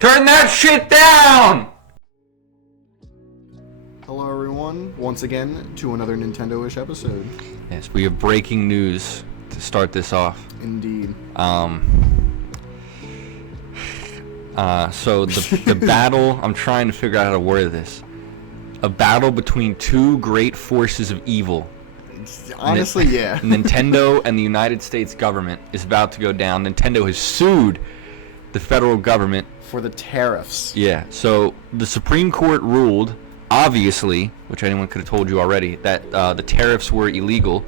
Turn that shit down! Hello everyone, once again to another Nintendoish episode. Yes, we have breaking news to start this off. Indeed. So the battle, I'm trying to figure out how to word this. A battle between two great forces of evil. Honestly, yeah. Nintendo and the United States government is about to go down. Nintendo has sued the federal government For the tariffs. Yeah, so the Supreme Court ruled, obviously, which anyone could have told you already, that the tariffs were illegal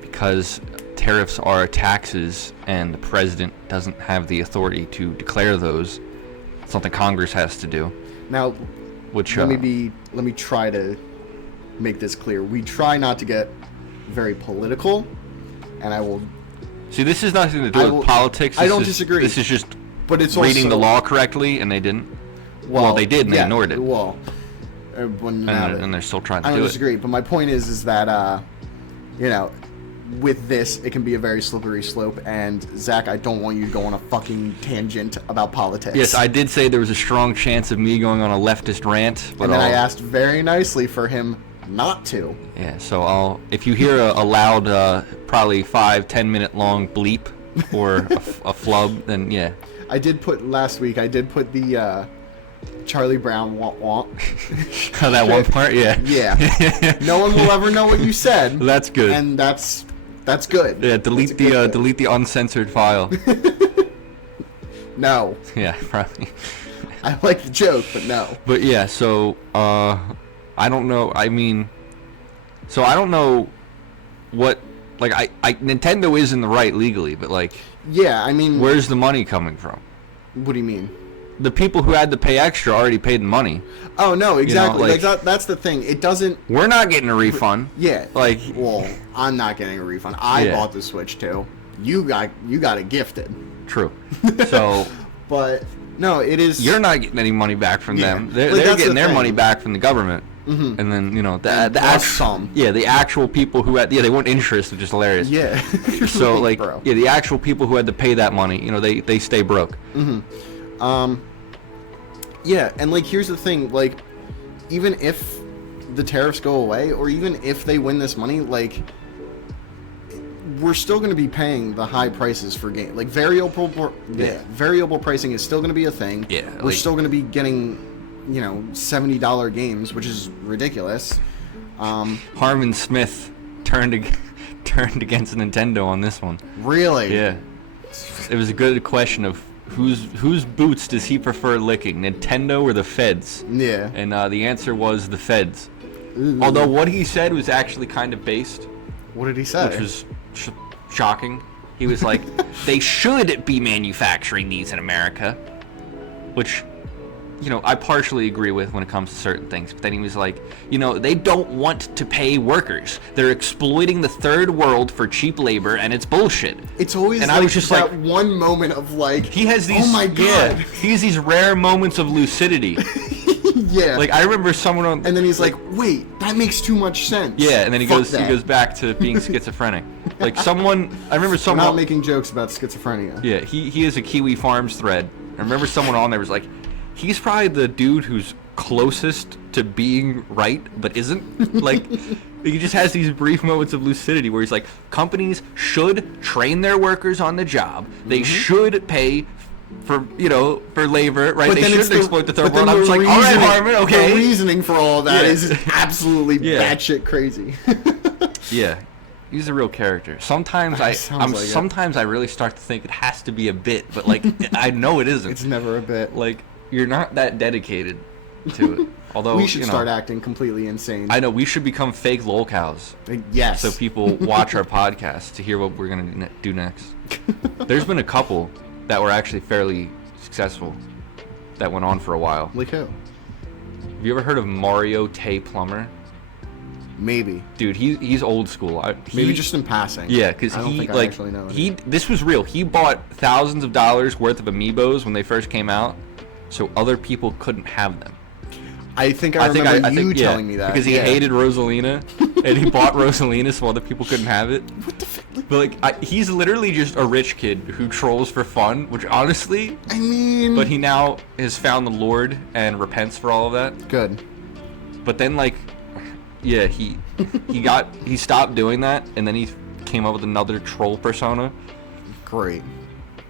because tariffs are taxes and the president doesn't have the authority to declare those. It's something Congress has to do. Now, Which let me try to make this clear. We try not to get very political, and I will. See, this has nothing to do with politics. I don't disagree. This is just But it's reading also, the law correctly, and they didn't. Well, they did, and they ignored it. Well, And they're still trying to I do don't it. disagree, but my point is that with this, it can be a very slippery slope. And Zach, I don't want you to go on a fucking tangent about politics. Yes, I did say there was a strong chance of me going on a leftist rant, but And then I asked very nicely for him not to. Yeah, so if you hear a loud, probably 5-10 minute long bleep or a flub, then yeah. I did put the Charlie Brown womp womp. Oh, that one part, yeah. Yeah. No one will ever know what you said. That's good. And that's good. Yeah, delete the uncensored file. No. Yeah, probably. I like the joke, but no. But yeah, so I don't know. I mean, so I don't know what Nintendo is in the right legally, but like, yeah, I mean, where's the money coming from? What do you mean? The people who had to pay extra already paid the money. Oh no, exactly. You know, that's the thing. It doesn't. We're not getting a refund. Yeah. Like, well, I'm not getting a refund. I bought the Switch too. You got it gifted. True. So. But no, it is. You're not getting any money back from them. They're getting their money back from the government. Mm-hmm. And then the actual people who had they want interest, which is hilarious. Yeah. So like bro. Yeah, the actual people who had to pay that money, they stay broke. Mm-hmm. Yeah, and like here's the thing, like even if the tariffs go away, or even if they win this money, like we're still going to be paying the high prices for games. Like variable pricing is still going to be a thing. Yeah, we're still going to be getting, $70 games, which is ridiculous. Harmon Smith turned against Nintendo on this one. Really? Yeah. It was a good question of whose boots does he prefer licking, Nintendo or the feds? Yeah. And the answer was the feds. Ooh. Although what he said was actually kind of based. What did he say? Which was shocking. He was like, they should be manufacturing these in America, which, I partially agree with when it comes to certain things. But then he was like, they don't want to pay workers. They're exploiting the third world for cheap labor, and it's bullshit. It's always and like I was just that like, one moment of like, he has these, oh my god. Yeah, he has these rare moments of lucidity. Yeah. Like I remember someone on, and then he's like, wait, that makes too much sense. Yeah, and then he goes back to being schizophrenic. Like I remember someone. We're not making jokes about schizophrenia. Yeah, he is a Kiwi Farms thread. I remember someone on there was like, he's probably the dude who's closest to being right, but isn't. Like, he just has these brief moments of lucidity where he's like, companies should train their workers on the job. They should pay for labor, right? They shouldn't exploit the third world. I'm just like, all right, Harmon, okay. The reasoning for all of that is absolutely batshit crazy. Yeah. He's a real character. Sometimes I really start to think it has to be a bit, but like I know it isn't. It's never a bit. Like you're not that dedicated to it. Although we should start acting completely insane. I know we should become fake lol cows. Yes. So people watch our podcast to hear what we're gonna do next. There's been a couple that were actually fairly successful that went on for a while. Like who? Have you ever heard of Mario Tay Plumber? Maybe. Dude, he's old school. Maybe just in passing. Yeah, because this was real. He bought thousands of dollars worth of amiibos when they first came out, so other people couldn't have them. I think I remember you telling me that. Because he hated Rosalina, and he bought Rosalina so other people couldn't have it. What the fuck? But like, he's literally just a rich kid who trolls for fun, which honestly, I mean, but he now has found the Lord and repents for all of that. good. But then like, yeah, he stopped doing that, and then he came up with another troll persona. Great.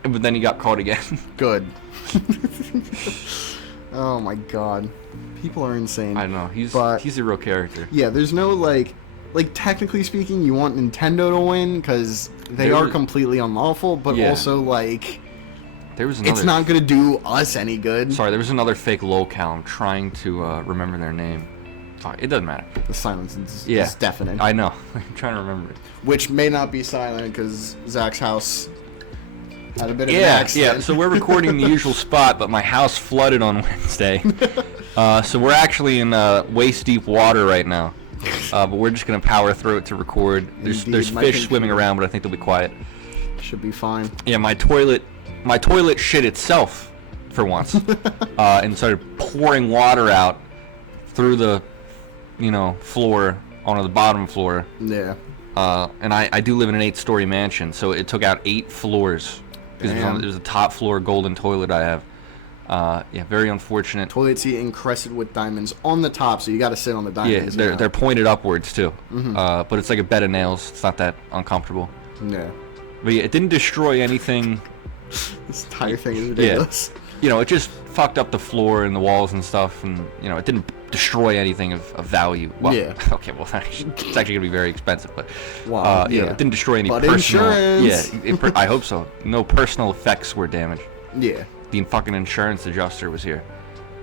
But then he got caught again. Good. Oh my god. People are insane. I know, he's a real character. Yeah, there's no like technically speaking, you want Nintendo to win because they are completely unlawful, but also like there was another, it's not gonna do us any good. Sorry, there was another fake locale. I'm trying to remember their name. It doesn't matter. The silence is deafening. I know. I'm trying to remember it. Which may not be silent because Zach's house had a bit of an accident. Yeah, so we're recording the usual spot, but my house flooded on Wednesday. So we're actually in waist-deep water right now. But we're just going to power through it to record. There's fish swimming around, but I think they'll be quiet. Should be fine. Yeah, my toilet shit itself for once. And started pouring water out through the, floor onto the bottom floor. Yeah. And I do live in an 8-story mansion, so it took out 8 floors. Because it was a top floor golden toilet I have. Yeah, very unfortunate. Toilet seat encrusted with diamonds on the top, so you got to sit on the diamonds. Yeah, they're pointed upwards too. But it's like a bed of nails. It's not that uncomfortable. Yeah. But yeah, it didn't destroy anything. This entire thing is ridiculous. Yeah. It just fucked up the floor and the walls and stuff, and it didn't destroy anything of value. Well, yeah. Okay, well, it's actually gonna be very expensive, but wow. It didn't destroy any but personal. Insurance. Yeah, I hope so. No personal effects were damaged. Yeah. The fucking insurance adjuster was here.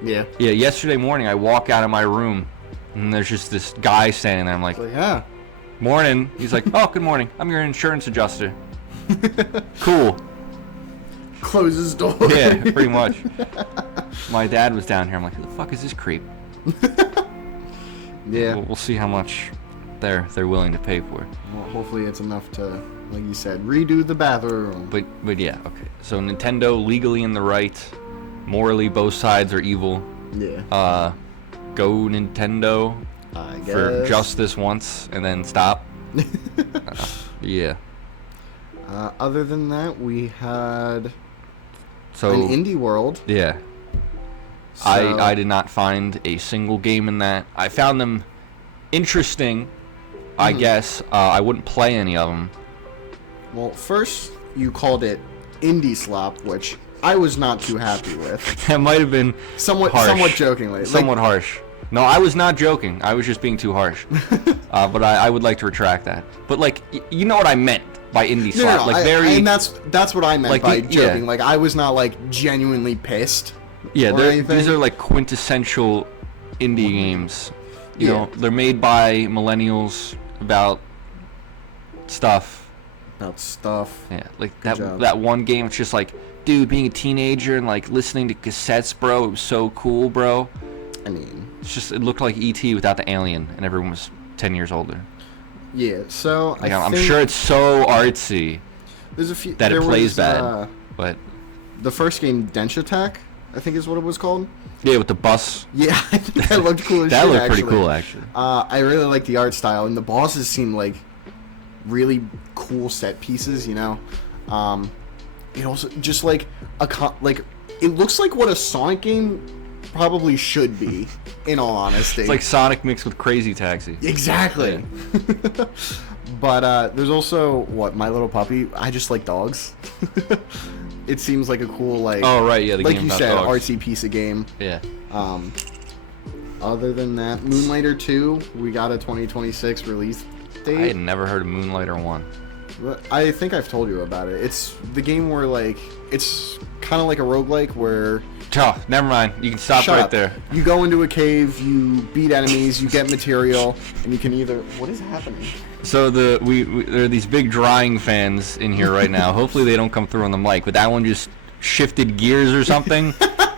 Yeah. Yeah, yesterday morning I walk out of my room and there's just this guy standing there. I'm like, yeah. Morning. He's like, oh, good morning. I'm your insurance adjuster. Cool. Closes door. Yeah, pretty much. My dad was down here. I'm like, who the fuck is this creep? Yeah. We'll see how much they're willing to pay for. Well, hopefully it's enough to, like you said, redo the bathroom. But yeah, okay. So Nintendo legally in the right, morally both sides are evil. Yeah. Go Nintendo. I guess. For just this once and then stop. Yeah. Other than that, we had an indie world. Yeah. So, I did not find a single game in that. I found them interesting, I guess. I wouldn't play any of them. Well, first you called it indie slop, which I was not too happy with. That might have been somewhat jokingly. Somewhat harsh. No, I was not joking. I was just being too harsh. But I would like to retract that. But like, you know what I meant by indie slop? No, like and that's what I meant like by joking. Yeah. Like I was not like genuinely pissed. Yeah, these are like quintessential indie games. You know, they're made by millennials about stuff. Yeah, like that one game. It's just like, dude, being a teenager and like listening to cassettes, bro. It was so cool, bro. I mean, it looked like E.T. without the alien, and everyone was 10 years older. Yeah, so like, I'm sure it's so artsy. There's a few that it plays bad, but the first game, Dench Attack, I think is what it was called. Yeah, with the bus. Yeah, I think that looked cool as that shit, looked pretty cool, actually. I really like the art style, and the bosses seem like really cool set pieces, you know? It also, just like, it looks like what a Sonic game probably should be, in all honesty. It's like Sonic mixed with Crazy Taxi. Exactly. Yeah. But there's also, My Little Puppy. I just like dogs. It seems like a cool, like... Oh, right, yeah, the like game you about said, dogs. artsy piece of game. Yeah. Other than that, Moonlighter 2, we got a 2026 release date. I had never heard of Moonlighter 1. I think I've told you about it. It's the game where, like, it's kind of like a roguelike where... Oh, never mind. You can stop right there. You go into a cave, you beat enemies, you get material, and you can either... What is happening? So there are these big drawing fans in here right now. Hopefully they don't come through on the mic, but that one just shifted gears or something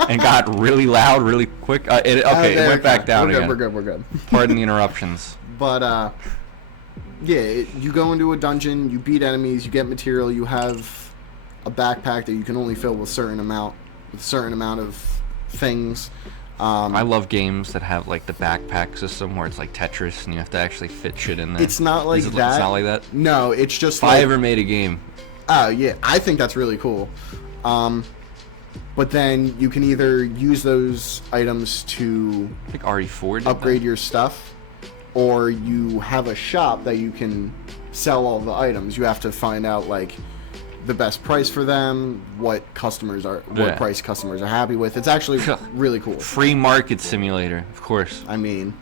and got really loud really quick. It went back down again. We're good. Pardon the interruptions. But, yeah, you go into a dungeon, you beat enemies, you get material, you have a backpack that you can only fill with a certain amount of things. I love games that have like the backpack system where it's like Tetris and you have to actually fit shit in there. It's not like that. It's not like that? No, it's just If I ever made a game. Oh, yeah. I think that's really cool. But then you can either use those items to I think RE4 did upgrade that. your stuff, or you have a shop that you can sell all the items. You have to find out, like, the best price for them, what price customers are happy with. It's actually really cool. Free market simulator, of course. I mean,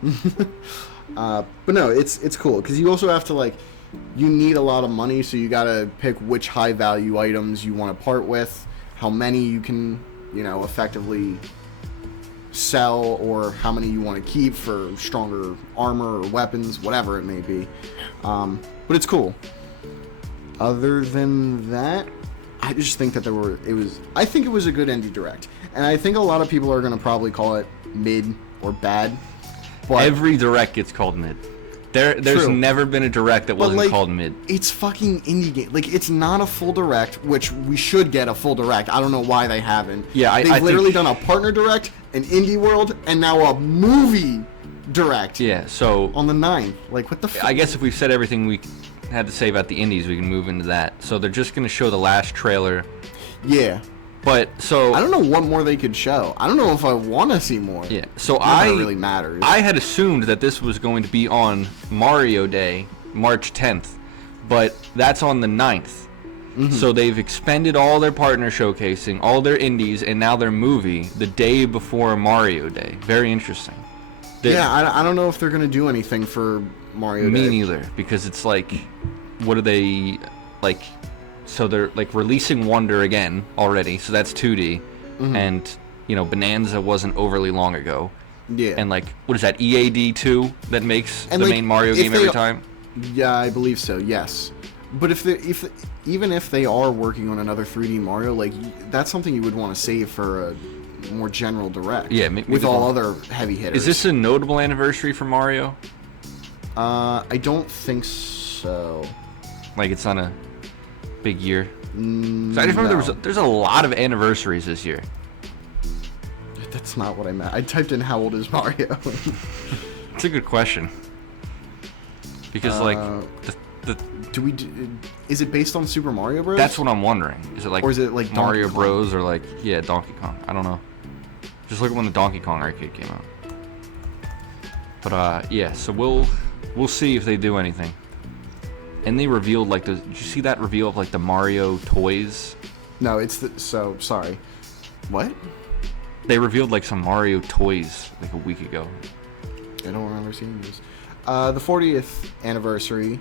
but no, it's cool because you also have to, like, you need a lot of money, so you gotta pick which high value items you want to part with, how many you can, effectively sell, or how many you want to keep for stronger armor or weapons, whatever it may be. But it's cool. Other than that, I just think that I think it was a good indie direct, and I think a lot of people are gonna probably call it mid or bad. But every direct gets called mid. There's True. never been a direct that wasn't called mid. It's fucking indie game. Like, it's not a full direct, which we should get a full direct. I don't know why they haven't. Yeah, they've literally done a partner direct, an indie world, and now a movie direct. Yeah, so on the 9th. Like, what the fuck? I guess if we've said everything we had to say about the indies, we can move into that. So they're just gonna show the last trailer. Yeah. But so I don't know what more they could show. I don't know if I want to see more. Yeah. So it really matters. I had assumed that this was going to be on Mario Day, March 10th, but that's on the 9th. Mm-hmm. So they've expended all their partner showcasing, all their indies, and now their movie the day before Mario Day. Very interesting. I don't know if they're gonna do anything for Mario Day. Me neither, because it's like, what are they like? So they're like releasing Wonder again already, so that's 2D, and Bonanza wasn't overly long ago. Yeah. And like, what is that, EAD 2 that makes the main Mario game every time? Yeah, I believe so. Yes, but even if they are working on another 3D Mario, like, that's something you would want to save for a more general direct. Yeah, with all other heavy hitters. Is this a notable anniversary for Mario? I don't think so. Like, it's on a big year. So I just remember there's a lot of anniversaries this year. That's not what I meant. I typed in how old is Mario. It's a good question. Because like is it based on Super Mario Bros? That's what I'm wondering. Is it like, or is it like Mario Bros or like Donkey Kong? I don't know. Just look at when the Donkey Kong arcade came out. But so we'll see if they do anything. And they revealed like did you see that reveal of like the Mario toys? No, sorry. What? They revealed like some Mario toys like a week ago. I don't remember seeing these. The 40th anniversary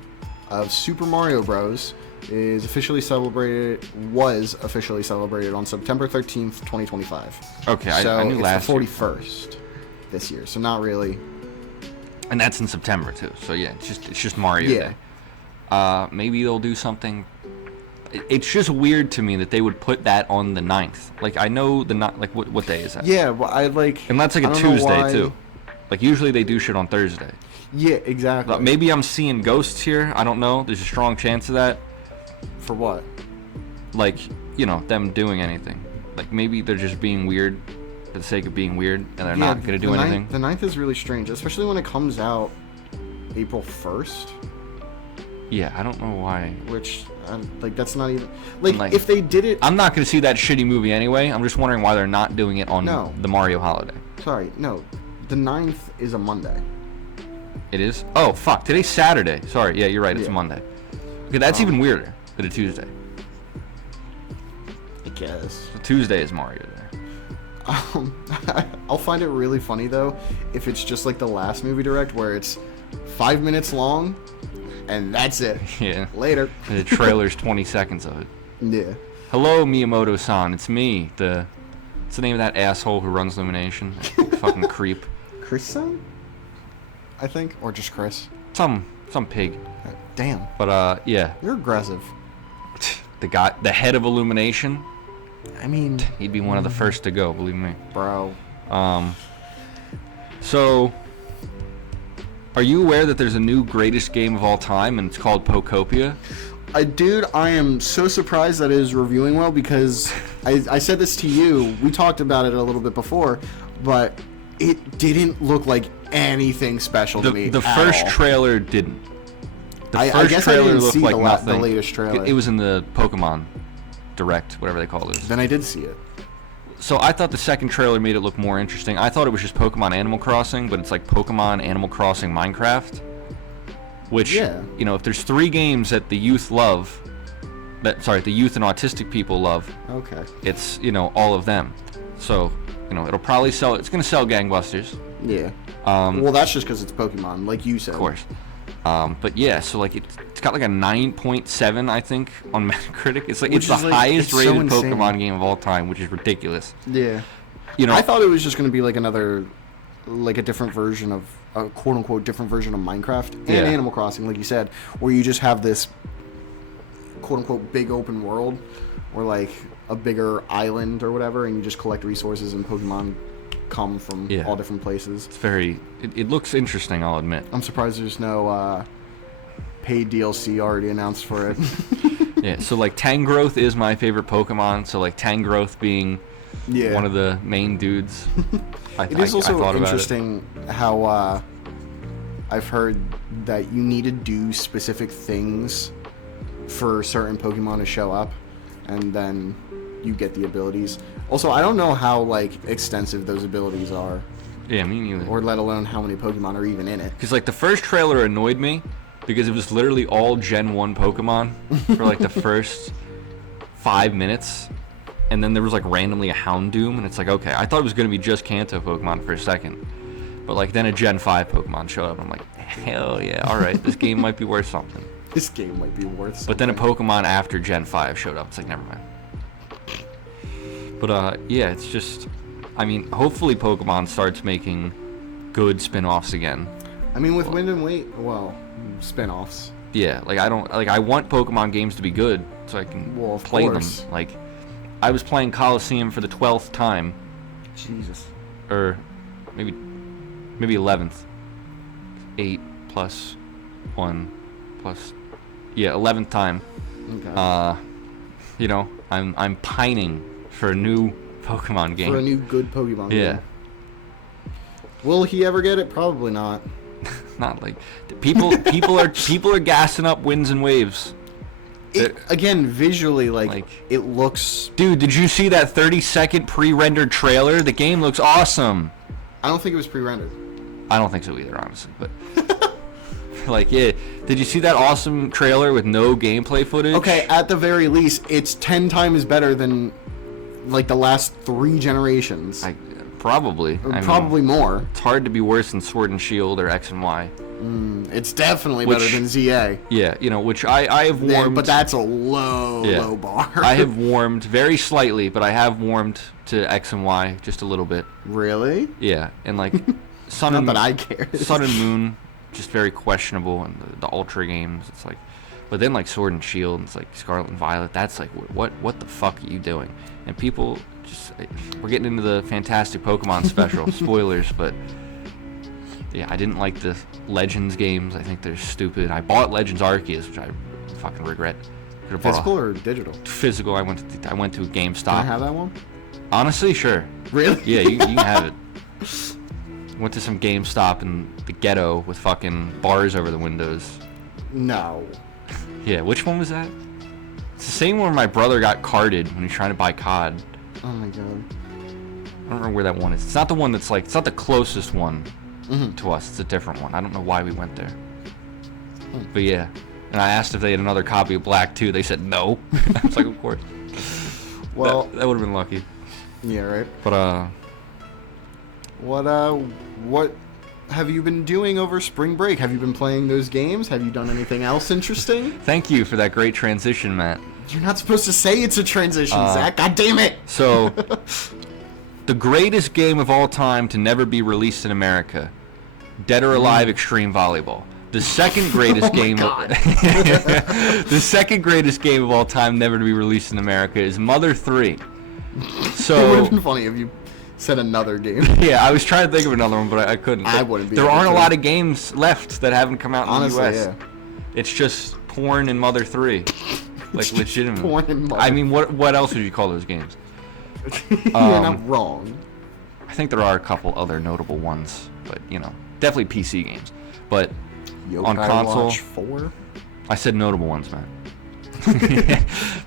of Super Mario Bros. Was officially celebrated on September 13th, 2025. Okay, so I knew last year. It's the 41st this year, so not really. And that's in September too. So yeah, it's just Mario Day. Maybe they'll do something. It's just weird to me that they would put that on the 9th. Like, I know what day is that? Yeah, well, and that's like a Tuesday too. Like, usually they do shit on Thursday. Yeah, exactly. Maybe I'm seeing ghosts here. I don't know. There's a strong chance of that. For what? Like, them doing anything. Like, maybe they're just being weird for the sake of being weird, and they're not going to do anything. The 9th is really strange, especially when it comes out April 1st. Yeah, I don't know why. Which, that's not even... Like, if they did it... I'm not going to see that shitty movie anyway. I'm just wondering why they're not doing it on the Mario holiday. Sorry, no. The 9th is a Monday. It is? Oh, fuck. Today's Saturday. Sorry, yeah, you're right. It's a Monday. Okay, that's even weirder than a Tuesday. I guess. So Tuesday is Mario Day. I'll find it really funny, though, if it's just like the last movie direct where it's 5 minutes long... And that's it. Yeah. Later. And the trailer's 20 seconds of it. Yeah. Hello, Miyamoto-san. It's me. What's the name of that asshole who runs Illumination? Fucking creep. Chris-san? I think. Or just Chris. Some pig. Damn. But, yeah. You're aggressive. The head of Illumination? I mean... He'd be one of the first to go, believe me. Bro. So... Are you aware that there's a new greatest game of all time, and it's called Pokopia? Dude, I am so surprised that it is reviewing well, because I said this to you. We talked about it a little bit before, but it didn't look like anything special to me. The at first all. trailer didn't. I guess I didn't see nothing. the latest trailer. It was in the Pokemon Direct, whatever they call it. Then I did see it. So I thought the second trailer made it look more interesting. I thought it was just Pokemon Animal Crossing, but it's like Pokemon Animal Crossing Minecraft. Which, you know, if there's 3 games that the youth love, the youth and autistic people love, okay, it's, you know, all of them. So, you know, it'll probably sell, it's going to sell gangbusters. Yeah. Well, that's just because it's Pokemon, like you said. Of course. But yeah, so like it's got like a 9.7, I think, on Metacritic. It's like it's the highest rated Pokemon game of all time, which is ridiculous. Yeah. You know, I thought it was just going to be like another, like a different version of a quote unquote different version of Minecraft and Animal Crossing, like you said, where you just have this quote unquote big open world, or like a bigger island or whatever, and you just collect resources and Pokemon come from all different places. It's very. It looks interesting, I'll admit. I'm surprised there's no paid DLC already announced for it. Yeah, so like Tangrowth is my favorite Pokemon. So like Tangrowth being one of the main dudes. It is also interesting how I've heard that you need to do specific things for certain Pokemon to show up, and then you get the abilities. Also, I don't know how like extensive those abilities are. Yeah, me neither. Or let alone how many Pokemon are even in it. Because like the first trailer annoyed me because it was literally all Gen 1 Pokemon for like the first 5 minutes. And then there was like randomly a Houndoom, and it's like, okay, I thought it was going to be just Kanto Pokemon for a second. But like then a Gen 5 Pokemon showed up, and I'm like, hell yeah, alright, this game might be worth something. This game might be worth something. But then a Pokemon after Gen 5 showed up, it's like, never mind. But yeah, it's just, I mean, hopefully Pokemon starts making good spin-offs again. I mean, with Wind and Wait, well, spin-offs. Yeah, like I want Pokemon games to be good so I can play them. Like, I was playing Coliseum for the 12th time. Jesus. Or maybe 11th. 8 plus 1 plus 11th time. Okay. You know, I'm pining for a new Pokemon game. For a new good Pokemon game. Yeah. Will he ever get it? Probably not. Not like people are gassing up Winds and Waves. Again, visually, like it looks. Dude, did you see that 30-second pre-rendered trailer? The game looks awesome. I don't think it was pre-rendered. I don't think so either, honestly. But like, yeah, did you see that awesome trailer with no gameplay footage? Okay, at the very least, it's 10 times better than like the last 3 generations. Probably. Probably more. It's hard to be worse than Sword and Shield or X and Y. It's definitely better than ZA. Yeah, you know, which I have warmed. But that's a low bar. I have warmed very slightly, but I have warmed to X and Y just a little bit. Really? Yeah, and like Sun Not and that I care. Sun and Moon, just very questionable, and the Ultra games, it's like. But then like Sword and Shield, it's like Scarlet and Violet. That's like what the fuck are you doing? And people just we're getting into the Fantastic Pokemon special spoilers, but yeah, I didn't like the Legends games. I think they're stupid. I bought Legends Arceus, which I fucking regret. Physical or digital? Physical. I went to GameStop. Can I have that one? Honestly, sure. Really? Yeah, you can have it. Went to some GameStop in the ghetto with fucking bars over the windows. No. Yeah, which one was that? It's the same one my brother got carded when he was trying to buy COD. Oh my god. I don't remember where that one is. It's not the one that's like, it's not the closest one to us. It's a different one. I don't know why we went there. But yeah. And I asked if they had another copy of Black 2. They said no. I was like, of course. Well, that would have been lucky. Yeah, right. But what have you been doing over spring break? Have you been playing those games? Have you done anything else interesting? Thank you for that great transition, Matt. You're not supposed to say it's a transition, Zach. God damn it! So, the greatest game of all time to never be released in America, Dead or Alive Extreme Volleyball. The second greatest game. The second greatest game of all time never to be released in America is Mother 3. So it would have been funny if you said another game. Yeah, I was trying to think of another one, but I couldn't. I wouldn't be. There aren't a lot of games left that haven't come out in the US. Yeah. It's just Porn and Mother 3. Like legitimately. Porn and Mother. I mean, what else would you call those games? You're not wrong. I I think there are a couple other notable ones, but you know, definitely PC games. But Yokai on console, Watch 4? I said notable ones, man.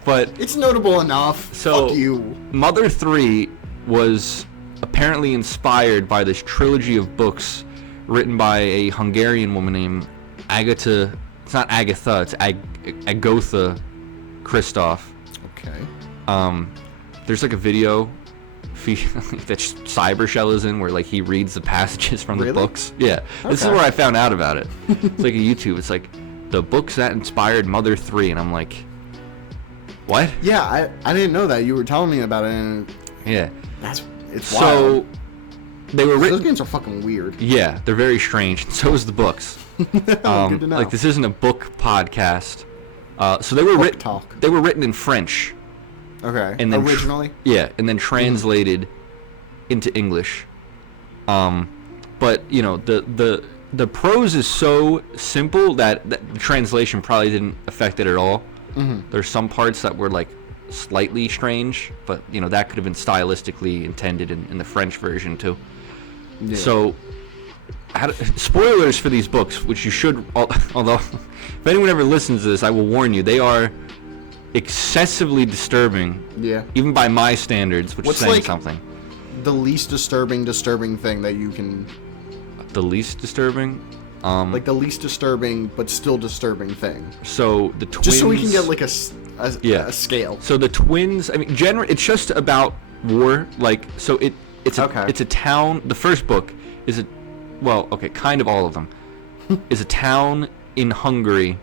But It's notable enough. so Fuck you. Mother 3 was apparently inspired by this trilogy of books written by a Hungarian woman named Agatha. It's not Agatha, it's Agotha Christoph. Okay. There's like a video that Cybershell is in where like he reads the passages from the Really? books. Yeah, this is Okay. where I found out about it. It's like a YouTube. It's like the books that inspired Mother 3, and I'm like, what? Yeah, I didn't know that. You were telling me about it, and Yeah. it's So wild. they were Those written. games are fucking weird. Yeah, they're very strange. And so is the books. Good to know. Like this isn't a book podcast. So they were written. talk. They were written in French. Okay. And then Originally? Yeah, and then translated into English. But you know the prose is so simple that the translation probably didn't affect it at all. There's some parts that were like slightly strange, but you know that could have been stylistically intended in the French version too. Yeah. So, spoilers for these books, which you should. Although, if anyone ever listens to this, I will warn you, they are excessively disturbing. Yeah. Even by my standards, which What's is saying like- something. The least disturbing thing that you can... The least disturbing. Like the least disturbing, but still disturbing thing. So the twins. Just so we can get like a scale. So the twins. I mean, it's just about war. Like, so it's Okay. it's a town. The first book is kind of all of them is a town in Hungary.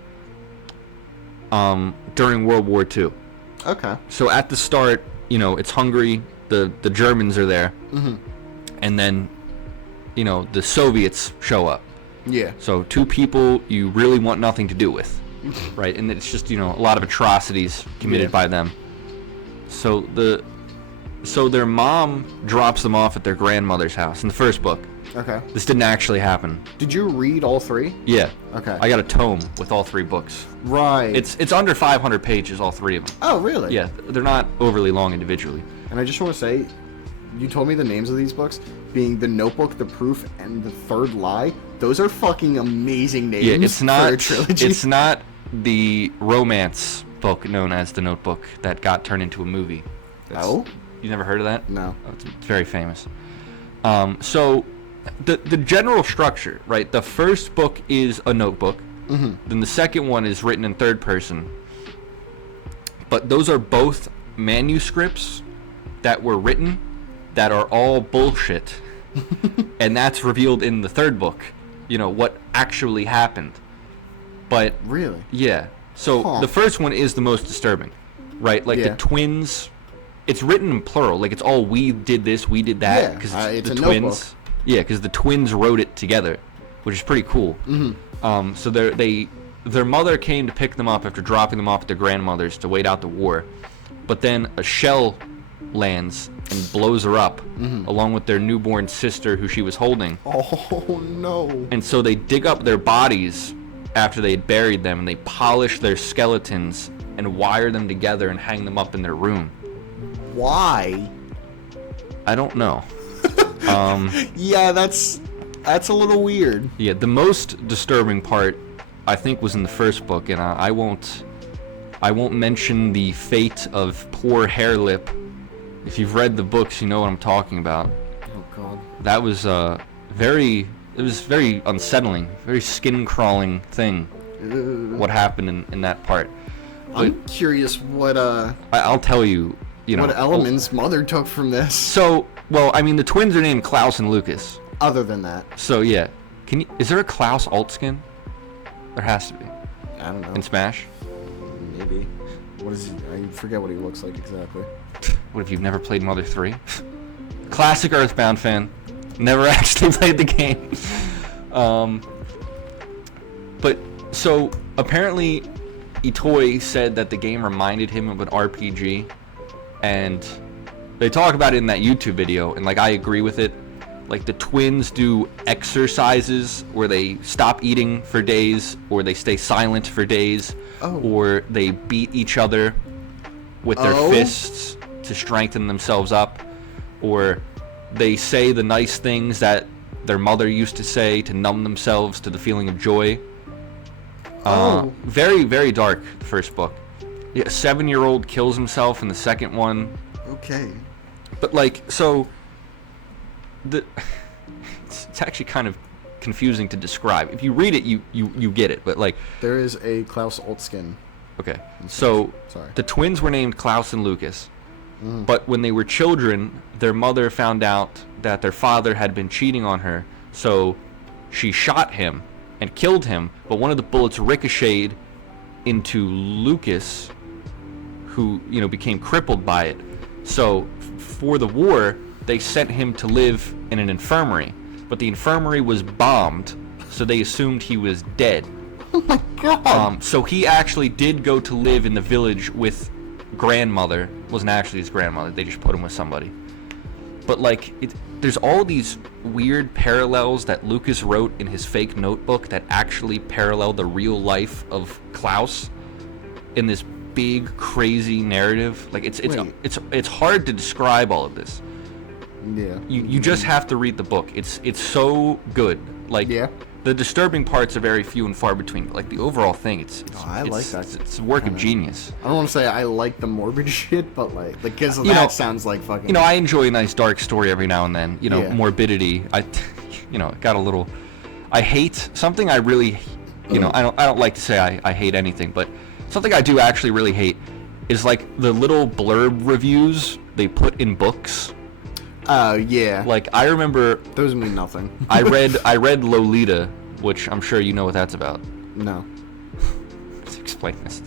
During World War II. Okay. So at the start, you know, it's Hungary. The Germans are there, and then, you know, the Soviets show up. Yeah. So two people you really want nothing to do with, right? And it's just, you know, a lot of atrocities committed by them. So their mom drops them off at their grandmother's house in the first book. Okay. This didn't actually happen. Did you read all three? Yeah. Okay. I got a tome with all three books. Right. It's under 500 pages, all three of them. Oh, really? Yeah, they're not overly long individually. And I just want to say, you told me the names of these books, being The Notebook, The Proof, and The Third Lie. Those are fucking amazing names. Yeah, it's not. for a trilogy. It's not the romance book known as The Notebook that got turned into a movie. Oh? You never heard of that? No. Oh, it's very famous. So, the general structure, right? The first book is a notebook. Then the second one is written in third person. But those are both manuscripts that were written that are all bullshit. And that's revealed in the third book. You know, what actually happened. But Really? yeah. So the first one is the most disturbing, right? Like the twins, it's written in plural. Like it's all we did this, we did that. Yeah, Because it's the a twins. notebook. Yeah, because the twins wrote it together, which is pretty cool. So their mother came to pick them up after dropping them off at their grandmother's to wait out the war. But then a shell lands and blows her up, along with their newborn sister who she was holding. Oh, no. And so they dig up their bodies after they had buried them, and they polish their skeletons and wire them together and hang them up in their room. Why? I don't know. Yeah, that's a little weird. Yeah, the most disturbing part, I think, was in the first book, and I won't mention the fate of poor Hairlip. If you've read the books, you know what I'm talking about. Oh, God. That was very unsettling, very skin-crawling thing, what happened in that part. I'm curious what I'll tell you, you know. what elements Mother took from this. So, well, I mean, the twins are named Klaus and Lucas. Other than that, So, yeah. Is there a Klaus Altskin? There has to be. I don't know. In Smash? Maybe. What is he? I forget what he looks like exactly. What if you've never played Mother 3? Classic Earthbound fan. Never actually played the game. But, so, apparently, Itoi said that the game reminded him of an RPG. And they talk about it in that YouTube video, and, like, I agree with it. Like, the twins do exercises where they stop eating for days, or they stay silent for days, or they beat each other with their fists to strengthen themselves up, or they say the nice things that their mother used to say to numb themselves to the feeling of joy. Very, very dark, the first book. Yeah, a 7-year-old kills himself in the second one. Okay. But, like, so... It's actually kind of confusing to describe. If you read it, you get it, but, like... There is a Klaus Oltskin. Okay, so Sorry. the twins were named Klaus and Lucas, but when they were children, their mother found out that their father had been cheating on her, so she shot him and killed him, but one of the bullets ricocheted into Lucas, who, you know, became crippled by it. So for the war, they sent him to live in an infirmary, but the infirmary was bombed, so they assumed he was dead. Oh my god! So he actually did go to live in the village with grandmother. Wasn't actually his grandmother. They just put him with somebody. But, like, there's all these weird parallels that Lucas wrote in his fake notebook that actually parallel the real life of Klaus in this big, crazy narrative. Like, it's hard to describe all of this. Yeah. You just have to read the book. It's so good. Like, yeah. The disturbing parts are very few and far between, but, like, the overall thing, I like that. It's a work of genius. I don't want to say I like the morbid shit, but, like because that sounds like fucking... You know, I enjoy a nice dark story every now and then. You know, morbidity. Got a little... I hate... Something I really... You know, I don't like to say I hate anything, but something I do actually really hate is, like, the little blurb reviews they put in books. Oh, yeah. Like, I remember... Those mean nothing. I read Lolita, which I'm sure you know what that's about. No. Let's explain this.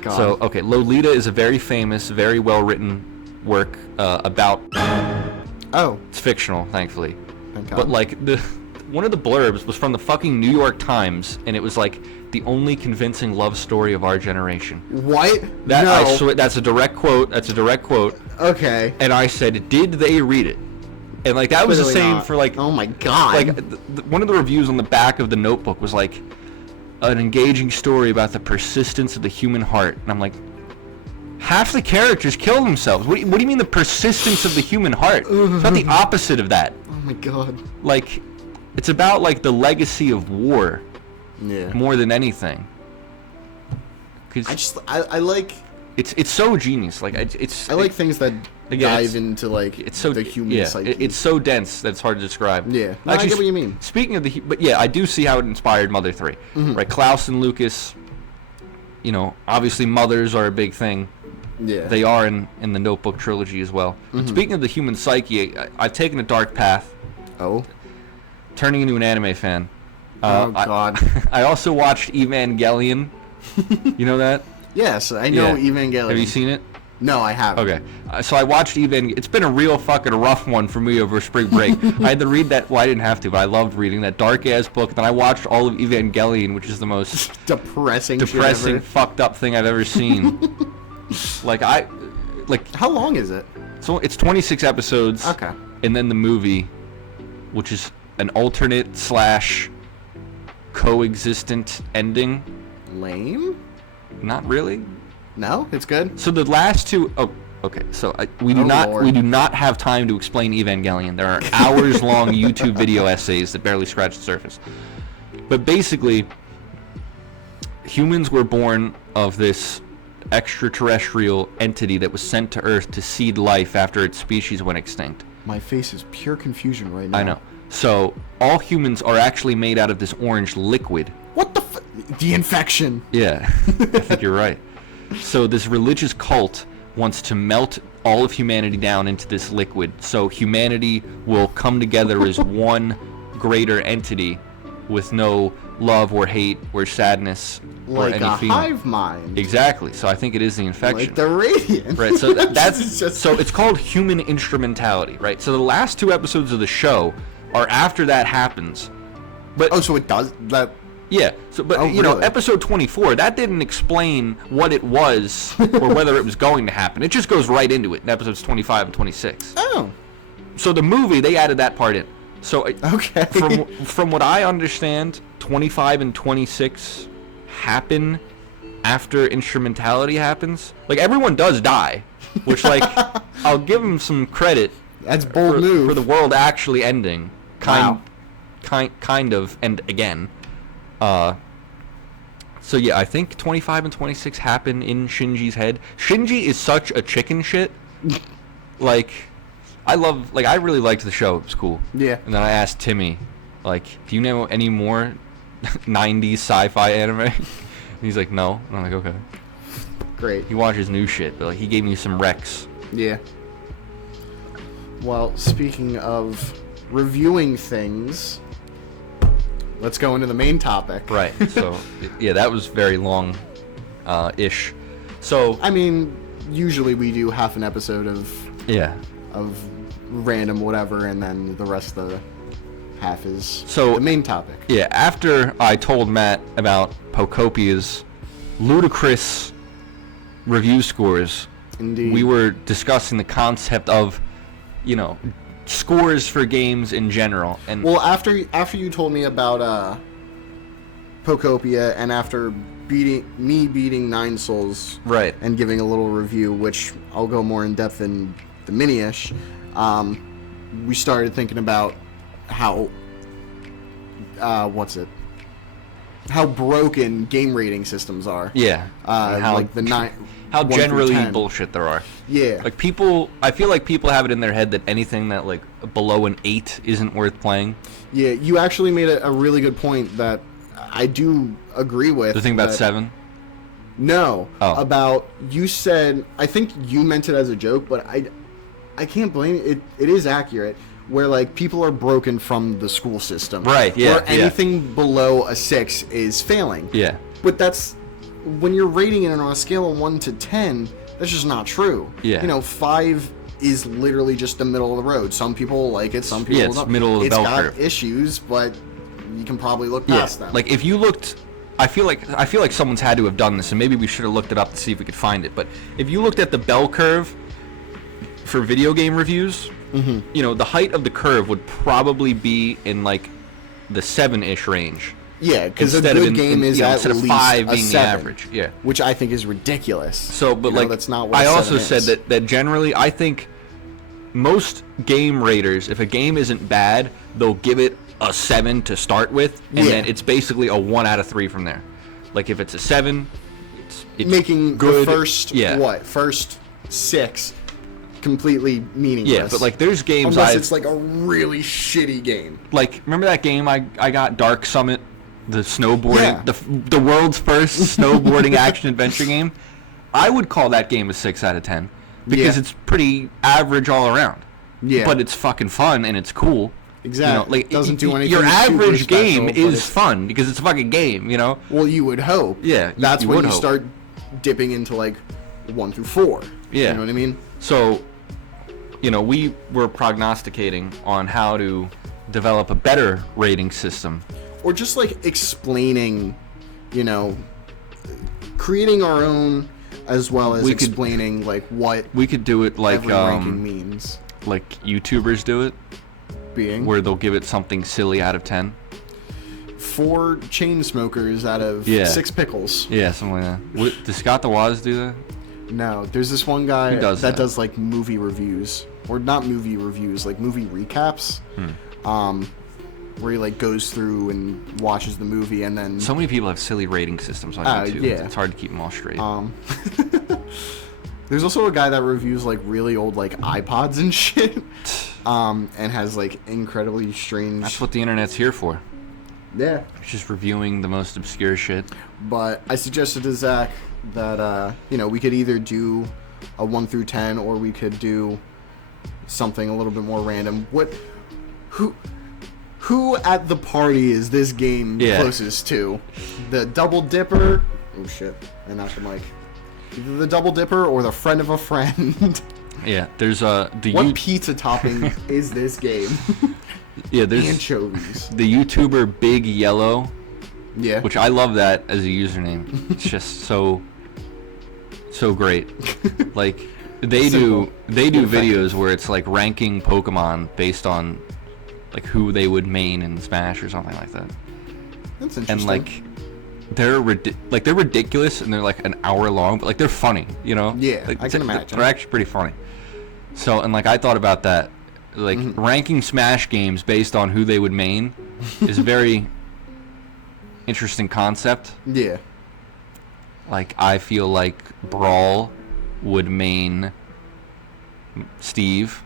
God. So, okay, Lolita is a very famous, very well-written work about... Oh. It's fictional, thankfully. Thank God. But, like, one of the blurbs was from the fucking New York Times, and it was, like, the only convincing love story of our generation. What? That, no. I swear, that's a direct quote. Okay. And I said, did they read it? And, like, that was the same for, like... Oh, my God. Like, one of the reviews on the back of the notebook was, like, an engaging story about the persistence of the human heart. And I'm like, half the characters kill themselves. What do you mean the persistence of the human heart? It's not the opposite of that. Oh, my God. Like, it's about, like, the legacy of war. Yeah. More than anything. I like... It's so genius. Like, I like things that dive into, like, the human psyche. It's so dense that it's hard to describe. Yeah. No, actually, I get what you mean. Speaking of but yeah, I do see how it inspired Mother 3. Mm-hmm. Right, Klaus and Lucas, you know, obviously mothers are a big thing. Yeah. They are in the Notebook trilogy as well. Mm-hmm. But speaking of the human psyche, I've taken a dark path. Oh? Turning into an anime fan. Oh, God. I also watched Evangelion. You know that? Yes, I know Evangelion. Have you seen it? No, I haven't. Okay. So I watched Evangelion. It's been a real fucking rough one for me over spring break. I had to read that. Well, I didn't have to, but I loved reading that dark-ass book. Then I watched all of Evangelion, which is the most depressing, fucked up thing I've ever seen. How long is it? So it's 26 episodes. Okay. And then the movie, which is an alternate / coexistent ending. Lame? Not really. No, it's good. So the last two. Oh, okay. So we do not have time to explain Evangelion. There are hours-long YouTube video essays that barely scratch the surface. But basically, humans were born of this extraterrestrial entity that was sent to Earth to seed life after its species went extinct. My face is pure confusion right now. I know. So all humans are actually made out of this orange liquid. What the the infection. Yeah, I think you're right. So this religious cult wants to melt all of humanity down into this liquid, so humanity will come together as one greater entity with no love or hate or sadness or any feeling. Like a hive mind. Exactly. So I think it is the infection. Like the radiant. Right. So that's just... So it's called human instrumentality. Right. So the last 2 episodes of the show are after that happens. But so it does that. Yeah. So, but you know, episode 24 that didn't explain what it was or whether it was going to happen. It just goes right into it in episodes 25 and 26. Oh. So the movie they added that part in. So okay. From what I understand, 25 and 26 happen after instrumentality happens. Like everyone does die, which like I'll give them some credit. That's bold move for the world actually ending. Wow. Kind of, and again. So yeah, I think 25 and 26 happen in Shinji's head. Shinji is such a chicken shit. Like, I really liked the show. It was cool. Yeah. And then I asked Timmy, like, do you know any more 90s sci-fi anime? And he's like, no. And I'm like, okay. Great. He watches new shit, but like, he gave me some recs. Yeah. Well, speaking of reviewing things, let's go into the main topic. Right. So, yeah, that was very long, ish. So, I mean, usually we do half an episode of random whatever, and then the rest of the half is the main topic. Yeah, after I told Matt about Pocopia's ludicrous review scores, indeed, we were discussing the concept of, scores for games in general. And well, after you told me about Pocopia, and after beating Nine Souls, right, and giving a little review, which I'll go more in depth in the Mini-ish, we started thinking about how how broken game rating systems are. Yeah. Like how generally bullshit there are. Yeah. Like I feel like people have it in their head that anything that like below an 8 isn't worth playing. Yeah, you actually made a really good point that I do agree with. The thing about 7? No. Oh. About, you said, I think you meant it as a joke, but I can't blame it. It is accurate. Where like people are broken from the school system. Right, yeah. Where anything below a 6 is failing. Yeah. But that's, when you're rating it on a scale of 1 to 10, that's just not true. Yeah. 5 is literally just the middle of the road. Some people like it, some people it's don't. Middle of the bell curve. curve. It's got issues, but you can probably look past them. Like if you looked, I feel like someone's had to have done this, and maybe we should have looked it up to see if we could find it. But if you looked at the bell curve for video game reviews, the height of the curve would probably be in like the 7-ish range. Yeah, because a good game is at instead least of 5 a being 7, the average. Yeah, which I think is ridiculous. So, but like that's not what I a 7 also is. said that generally I think most game raters, if a game isn't bad, they'll give it a 7 to start with, and then it's basically a 1 out of 3 from there. Like if it's a 7, it's making good. The first 6 completely meaningless. Yeah, but like there's games unless it's like a really shitty game. Like remember that game I got, Dark Summit, the snowboarding, the world's first snowboarding action adventure game. I would call that game a 6 out of 10 because it's pretty average all around. Yeah, but it's fucking fun and it's cool. Exactly. Like, it doesn't do anything. Your average super special, game is fun because it's a fucking game, Well, you would hope. Yeah, that's you when would you hope. start dipping into like 1 through 4. Yeah, you know what I mean. So, we were prognosticating on how to develop a better rating system, or just like explaining, creating our own, as well as explaining like what we could do it like every ranking means. Like YouTubers do it. Being where they'll give it something silly out of 10. 4 chain smokers out of 6 pickles. Yeah, something like that. Does Scott the Waz do that? No, there's this one guy that does like movie reviews, or not movie reviews, like movie recaps. Where he like goes through and watches the movie, and then so many people have silly rating systems on YouTube. Yeah. It's hard to keep them all straight. There's also a guy that reviews like really old like iPods and shit. And has like incredibly strange. That's what the internet's here for. Yeah. It's just reviewing the most obscure shit. But I suggested to Zach that we could either do a 1 through 10, or we could do something a little bit more random. Who at the party is this game closest to? The Double Dipper? Oh shit! I knocked the mic. Either the Double Dipper or the Friend of a Friend. Yeah, there's what pizza topping is this game? Yeah, there's anchovies. The YouTuber Big Yellow. Yeah. Which I love that as a username. It's just so great. Like they do videos where it's like ranking Pokemon based on like who they would main in Smash or something like that. That's interesting. And like they're ridiculous and they're like an hour long, but like they're funny, Yeah, like, I can imagine. They're actually pretty funny. So, and like I thought about that like ranking Smash games based on who they would main is a very interesting concept. Yeah. Like, I feel like Brawl would main Steve,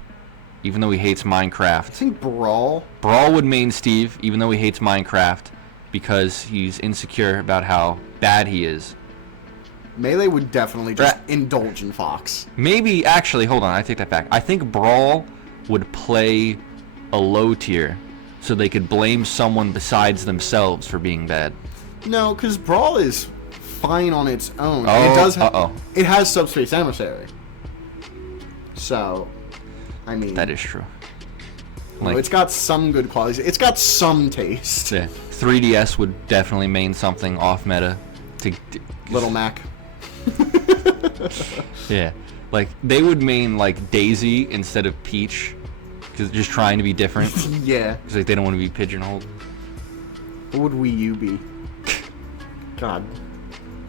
even though he hates Minecraft. I think Brawl would main Steve, even though he hates Minecraft, because he's insecure about how bad he is. Melee would definitely just indulge in Fox. Maybe, actually, hold on, I take that back. I think Brawl would play a low tier, so they could blame someone besides themselves for being bad. No, because Brawl is fine on its own. Oh, and it does it has Subspace Emissary. So, I mean... That is true. Like, it's got some good qualities. It's got some taste. Yeah. 3DS would definitely main something off meta. Little Mac. Yeah. Like, they would main, like, Daisy instead of Peach. Because just trying to be different. Yeah. Because like, they don't want to be pigeonholed. What would Wii U be? God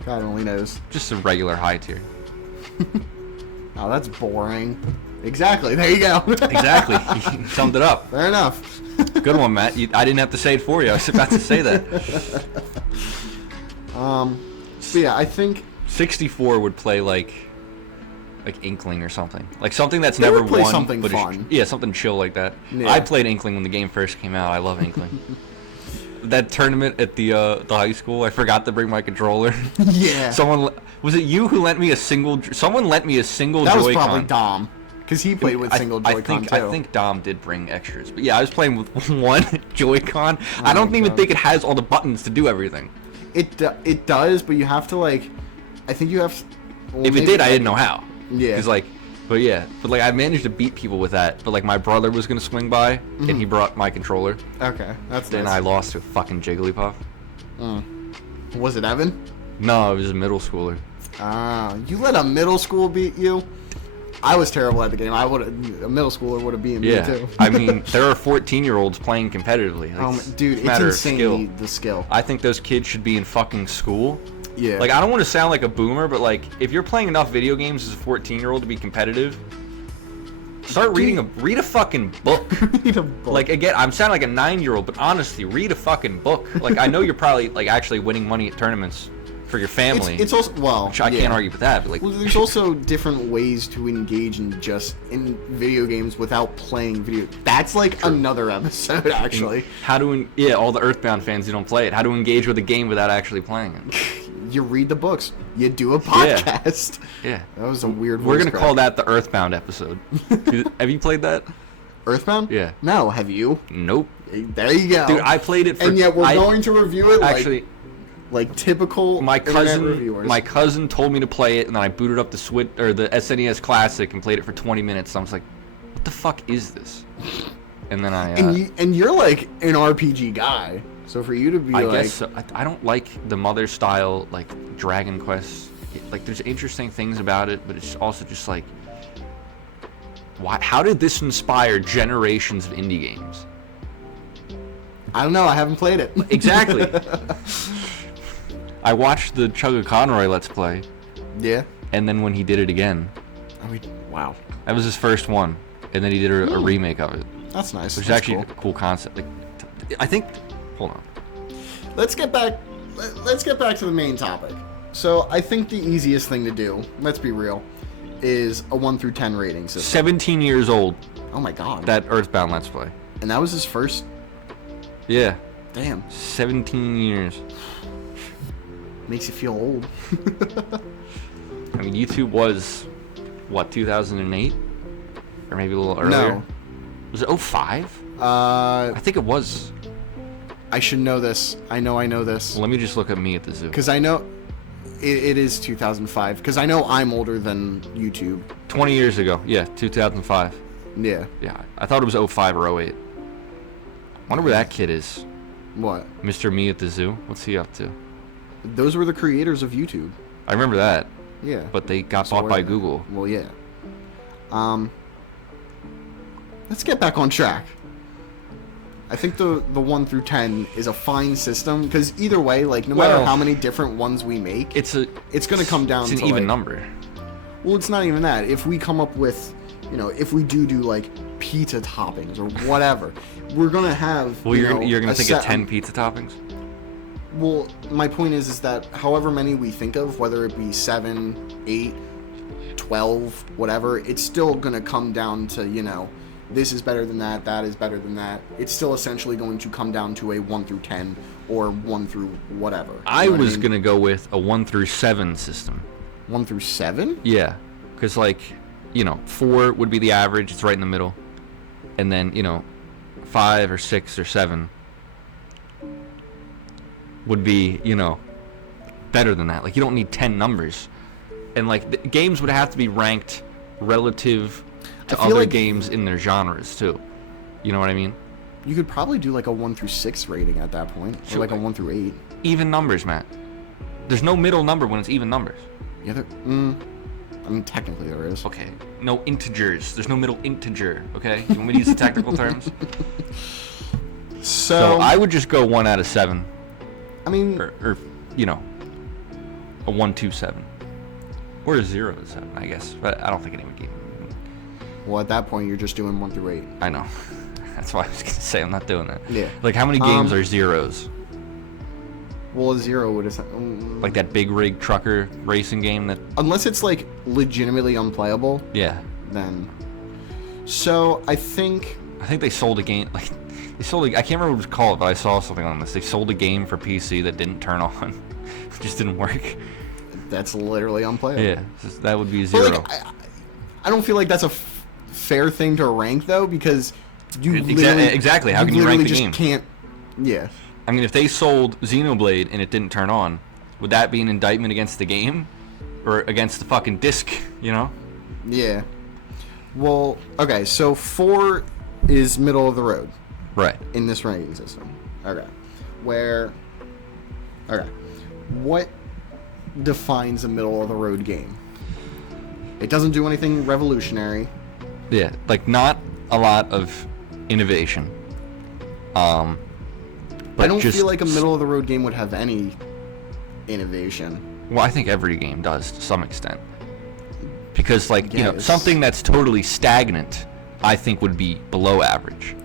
only knows. Just a regular high tier. Oh, that's boring. Exactly. There you go. Exactly. You summed it up. Fair enough. Good one, Matt. I didn't have to say it for you. I was about to say that. So yeah, I think 64 would play like Inkling or something. Like something that's They never would play won. something but fun. Yeah, something chill like that. Yeah. I played Inkling when the game first came out. I love Inkling. That tournament at the high school, I forgot to bring my controller. yeah. Was it you who lent me a single? Someone lent me a single That Joy-Con. was probably Dom, because he played with single Joy-Con too. I think Dom did bring extras, but yeah, I was playing with one Joy-Con. I don't even think it has all the buttons to do everything. It does, but you have to like, I think you have. Well, If it did, I didn't know how. Yeah. Cause like, but I managed to beat people with that. But like my brother was gonna swing by, and he brought my controller. Okay, that's Then nice. I lost to a fucking Jigglypuff. Was it Evan? No, it was a middle schooler. Ah, you let a middle school beat you? I was terrible at the game. A middle schooler would have beaten me too. I mean, there are 14-year-olds playing competitively. Like, Dude, a it's matter of insane skill. the skill. I think those kids should be in fucking school. Yeah. Like, I don't want to sound like a boomer, but like, if you're playing enough video games as a 14-year-old to be competitive, start read a fucking book. Read a book. Like, again, I'm sounding like a 9-year-old, but honestly, read a fucking book. Like, I know you're probably like actually winning money at tournaments for your family. It's also which I can't argue with that. But like, well, there's also different ways to engage in video games without playing video. That's like another episode, actually. how to all the Earthbound fans who don't play it, how to engage with a game without actually playing it. You read the books. You do a podcast. Yeah. That was a weird. We're voice gonna crack. call that the Earthbound episode. Have you played that? Earthbound? Yeah. No, have you? Nope. There you go. Dude, I played it for. And yet we're going to review it. Actually, like typical my internet reviewers. cousin told me to play it, and then I booted up the the SNES Classic and played it for 20 minutes. And I was like, "What the fuck is this?" And then and you're like an RPG guy, so for you to be I like, guess so. I don't like the Mother style like Dragon Quest. Like, there's interesting things about it, but it's also just like, why? How did this inspire generations of indie games? I don't know. I haven't played it. Exactly. I watched the Chugga Conroy Let's Play. Yeah. And then when he did it again. Wow. That was his first one. And then he did a remake of it. That's nice. Which is That's actually cool. a cool concept. Like, I think... Hold on. Let's get back to the main topic. So I think the easiest thing to do, let's be real, is a 1 through 10 rating system. 17 years old. Oh my god. That Earthbound Let's Play. And that was his first? Yeah. Damn. 17 years. Makes you feel old. I mean, YouTube was, what, 2008? Or maybe a little earlier? No. Was it 05? I I think it was. I should know this. I know this. Well, let me just look at me at the zoo. Because I know it is 2005. Because I know I'm older than YouTube. 20 years ago. Yeah, 2005. Yeah. Yeah, I thought it was 05 or 08. Wonder where that kid is. What? Mr. Me at the zoo. What's he up to? Those were the creators of YouTube. I remember that. Yeah. But they got So bought by were they? Google. Well, yeah. Let's get back on track. I think the 1 through 10 is a fine system because either way, like no matter how many different ones we make, It's gonna come down It's an to even like, number. Well, it's not even that. If we come up with, if we do like pizza toppings or whatever. We're gonna have. Well, you're gonna think of 10 pizza toppings. Well, my point is that however many we think of, whether it be 7, 8, 12, whatever, it's still gonna come down to, this is better than that, that is better than that. It's still essentially going to come down to a 1 through 10 or 1 through whatever. I was gonna go with a 1 through 7 system. 1 through 7? Yeah, because 4 would be the average. It's right in the middle, and then 5 or 6 or 7 would be better than that. Like, you don't need 10 numbers, and the games would have to be ranked relative to other games in their genres too. You know what I mean? You could probably do a 1 through 6 rating at that point, or a 1 through 8. Even numbers, Matt. There's no middle number when it's even numbers. Yeah, technically there is. Okay, no integers. There's no middle integer. Okay, you want me to use the technical terms? So I would just go 1 out of 7. I mean, or a 1, 2, 7, or a 0 to 7, I guess. But I don't think anyone gave. Well, at that point, you're just doing 1 through 8. I know. That's why I was gonna say I'm not doing that. Yeah. How many games are zeros? Well, a 0 would have... Like that big rig trucker racing game that... Unless it's, legitimately unplayable. Yeah. Then... So, I think they sold a game... They sold I can't remember what it was called, but I saw something on this. They sold a game for PC that didn't turn on. It just didn't work. That's literally unplayable. Yeah. That would be a 0. But, I don't feel like that's a fair thing to rank, though, because... Exactly. How can you rank the game? Can't... Yeah. I mean, if they sold Xenoblade and it didn't turn on, would that be an indictment against the game? Or against the fucking disc, Yeah. Well, okay, so 4 is middle of the road. Right. In this ranking system. Okay. Okay. What defines a middle of the road game? It doesn't do anything revolutionary. Yeah, not a lot of innovation. But I don't feel like a middle of the road game would have any innovation. Well, I think every game does to some extent. Because Yes. something that's totally stagnant, I think would be below average.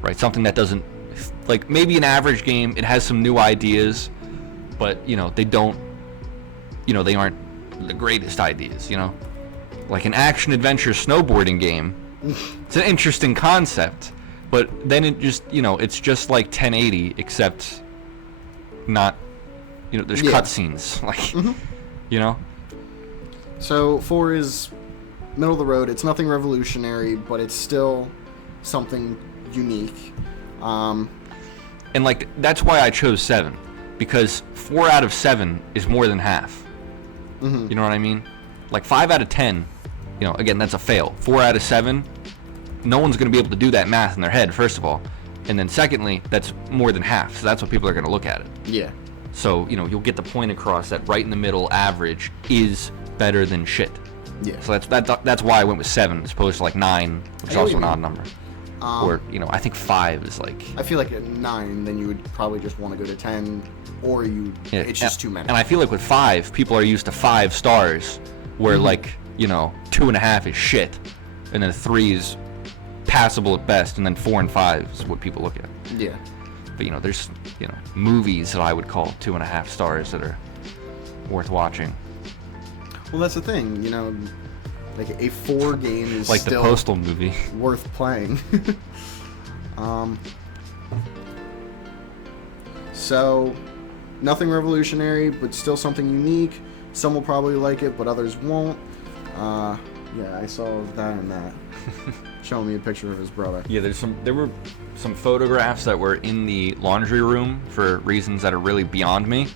Right? Something that doesn't maybe an average game, it has some new ideas, but they don't they aren't the greatest ideas, Like an action adventure snowboarding game. It's an interesting concept. But then it just, it's just like 1080, except not, there's cutscenes, So 4 is middle of the road. It's nothing revolutionary, but it's still something unique. And that's why I chose 7, because 4 out of 7 is more than half. Mm-hmm. You know what I mean? 5 out of 10, again, that's a fail. 4 out of 7. No one's going to be able to do that math in their head, first of all. And then secondly, that's more than half. So that's what people are going to look at it. Yeah. So, you'll get the point across that right in the middle average is better than shit. Yeah. So that's why I went with 7 as opposed to 9, which is also an odd number. Or, I think 5 is I feel like at 9, then you would probably just want to go to 10, or it's just too many. And I feel like with 5, people are used to 5 stars, where 2.5 is shit, and then 3 is passable at best, and then 4 and 5 is what people look at. Yeah. But there's movies that I would call 2.5 stars that are worth watching. Well, that's the thing, a 4 game is like still the Postal movie worth playing. So nothing revolutionary, but still something unique. Some will probably like it, but others won't. Yeah, I saw that and that. Showing me a picture of his brother. Yeah, there were some photographs that were in the laundry room for reasons that are really beyond me,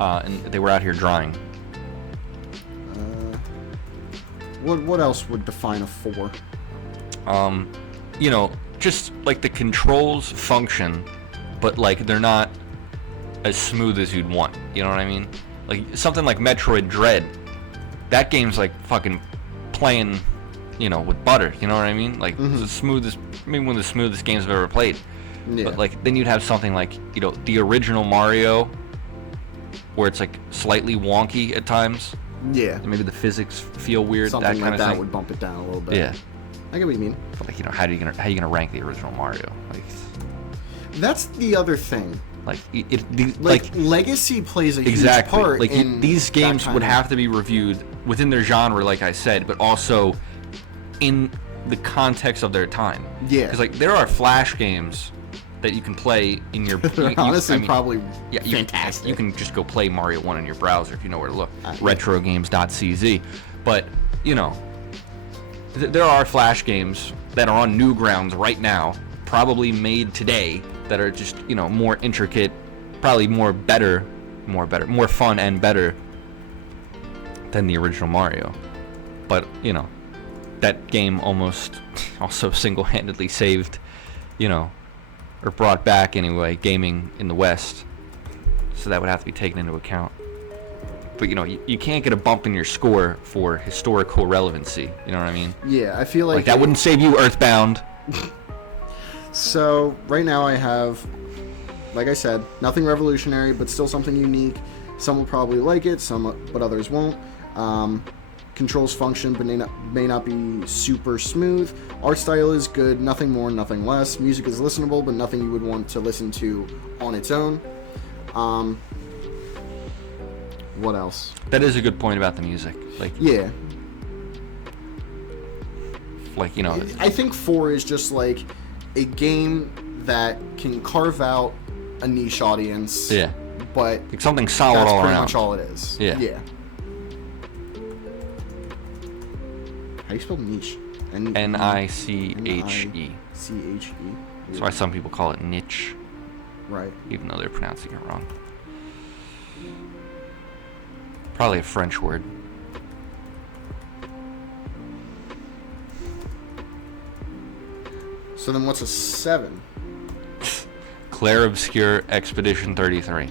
and they were out here drying. What else would define a 4? Just the controls function, but they're not as smooth as you'd want. You know what I mean? Something like Metroid Dread. That game's fucking playing, with butter. You know what I mean? It's the smoothest, maybe one of the smoothest games I've ever played. Yeah. But then you'd have something the original Mario, where it's slightly wonky at times. Yeah. Maybe the physics feel weird. Something that kind like of that thing would bump it down a little bit. Yeah. I get what you mean. But like, how you gonna rank the original Mario? Like, that's the other thing. Like legacy plays a huge exactly. part. Like in these games would have to be reviewed within their genre, like I said, but also in the context of their time. Yeah. Because like there are Flash games that you can play in your. Honestly, probably fantastic. You can just go play Mario 1 in your browser if you know where to look. Retrogames.cz. But there are Flash games that are on Newgrounds right now, probably made today, that are just more intricate, probably more fun and better than the original Mario. But that game almost also single-handedly saved, or brought back anyway, gaming in the West. So that would have to be taken into account. But you can't get a bump in your score for historical relevancy. You know what I mean? Yeah, I feel like that wouldn't save you Earthbound. So right now I have, like I said, nothing revolutionary, but still something unique. Some will probably like it, but others won't. Controls function, but may not be super smooth. Art style is good, nothing more, nothing less. Music is listenable, but nothing you would want to listen to on its own. What else? That is a good point about the music. Like, yeah. Like, I think 4 is just like a game that can carve out a niche audience. Yeah. But like something solid that's all pretty around. much all it is. Yeah. Yeah. How do you spell niche? Niche. C-H-E. That's why some people call it niche. Right. Even though they're pronouncing it wrong. Probably a French word. So then what's a 7? Claire Obscure Expedition 33.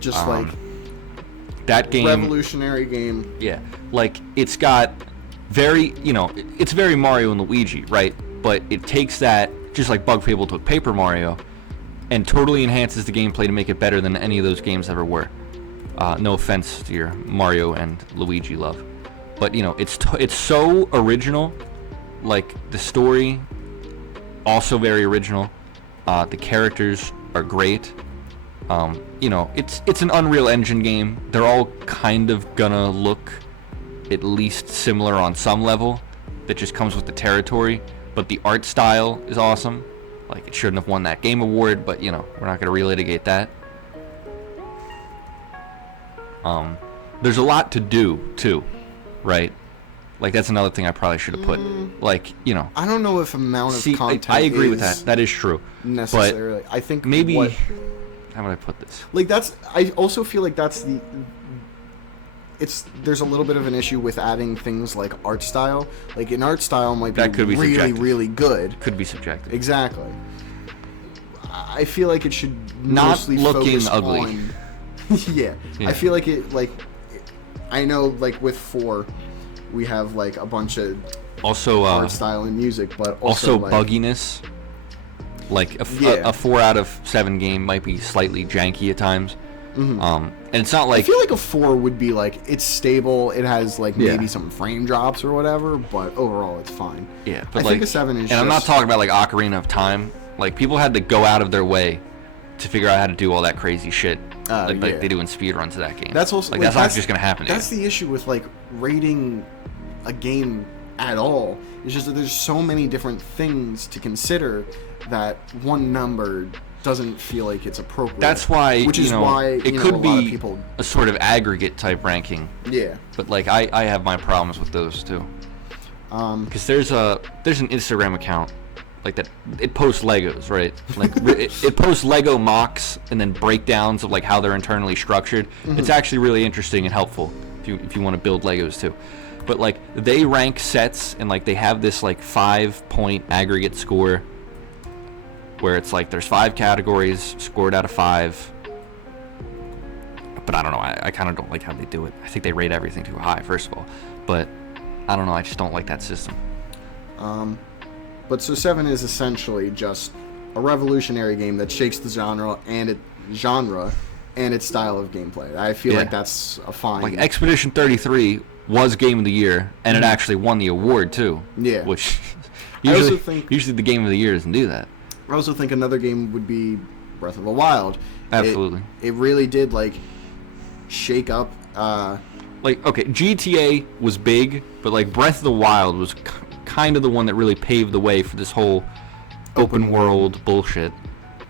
Just like that game, revolutionary game. Yeah, like it's got very, it's very Mario and Luigi, right? But it takes that, just like Bug Fable took Paper Mario, and totally enhances the gameplay to make it better than any of those games ever were. No offense to your Mario and Luigi love, but it's so original. Like the story, also very original. The characters are great. It's an Unreal Engine game. They're all kind of gonna look at least similar on some level. That just comes with the territory. But the art style is awesome. Like, it shouldn't have won that game award, but we're not gonna relitigate that. There's a lot to do too, right? Like, that's another thing I probably should have put. Like, I don't know if amount of content. I agree with that. That is true. Necessarily, but I think maybe. How would I put this? Like, I also feel like that's the. There's a little bit of an issue with adding things like art style. Like, an art style might be really, subjective. Really good. Could be subjective. Exactly. I feel like it should not mostly looking focus ugly. On, yeah. I feel like I know, like, with 4, we have, like, a bunch of also art style and music, but also like, bugginess. Like, a 4 out of 7 game might be slightly janky at times. Mm-hmm. And it's not like... I feel like a 4 would be, like, it's stable, it has, like, maybe some frame drops or whatever, but overall it's fine. Yeah, but I think a 7 is And I'm not talking about, like, Ocarina of Time. Like, people had to go out of their way to figure out how to do all that crazy shit like they do in speedruns of that game. That's also... Like, that's not just going to happen. That's the issue with, like, rating a game at all. It's just that there's so many different things to consider that one number doesn't feel like it's appropriate. That's why, which is why it could be people... a sort of aggregate type ranking. Yeah. But, like, I have my problems with those, too. Because there's an Instagram account, like, that it posts Legos, right? Like, it posts Lego mocks and then breakdowns of, like, how they're internally structured. Mm-hmm. It's actually really interesting and helpful if you want to build Legos, too. But, like, they rank sets, and, like, they have this, like, 5-point aggregate score where it's, like, there's 5 categories scored out of 5. But I don't know. I kind of don't like how they do it. I think they rate everything too high, first of all. But I don't know. I just don't like that system. But so 7 is essentially just a revolutionary game that shakes the genre and its style of gameplay. I feel like that's a fine... Like, Expedition 33 was Game of the Year, and it actually won the award too. Yeah. Which I also usually, think usually the Game of the Year doesn't do that. I also think another game would be Breath of the Wild. Absolutely. It really did like shake up. Like, okay, GTA was big, but like Breath of the Wild was kind of the one that really paved the way for this whole open world bullshit.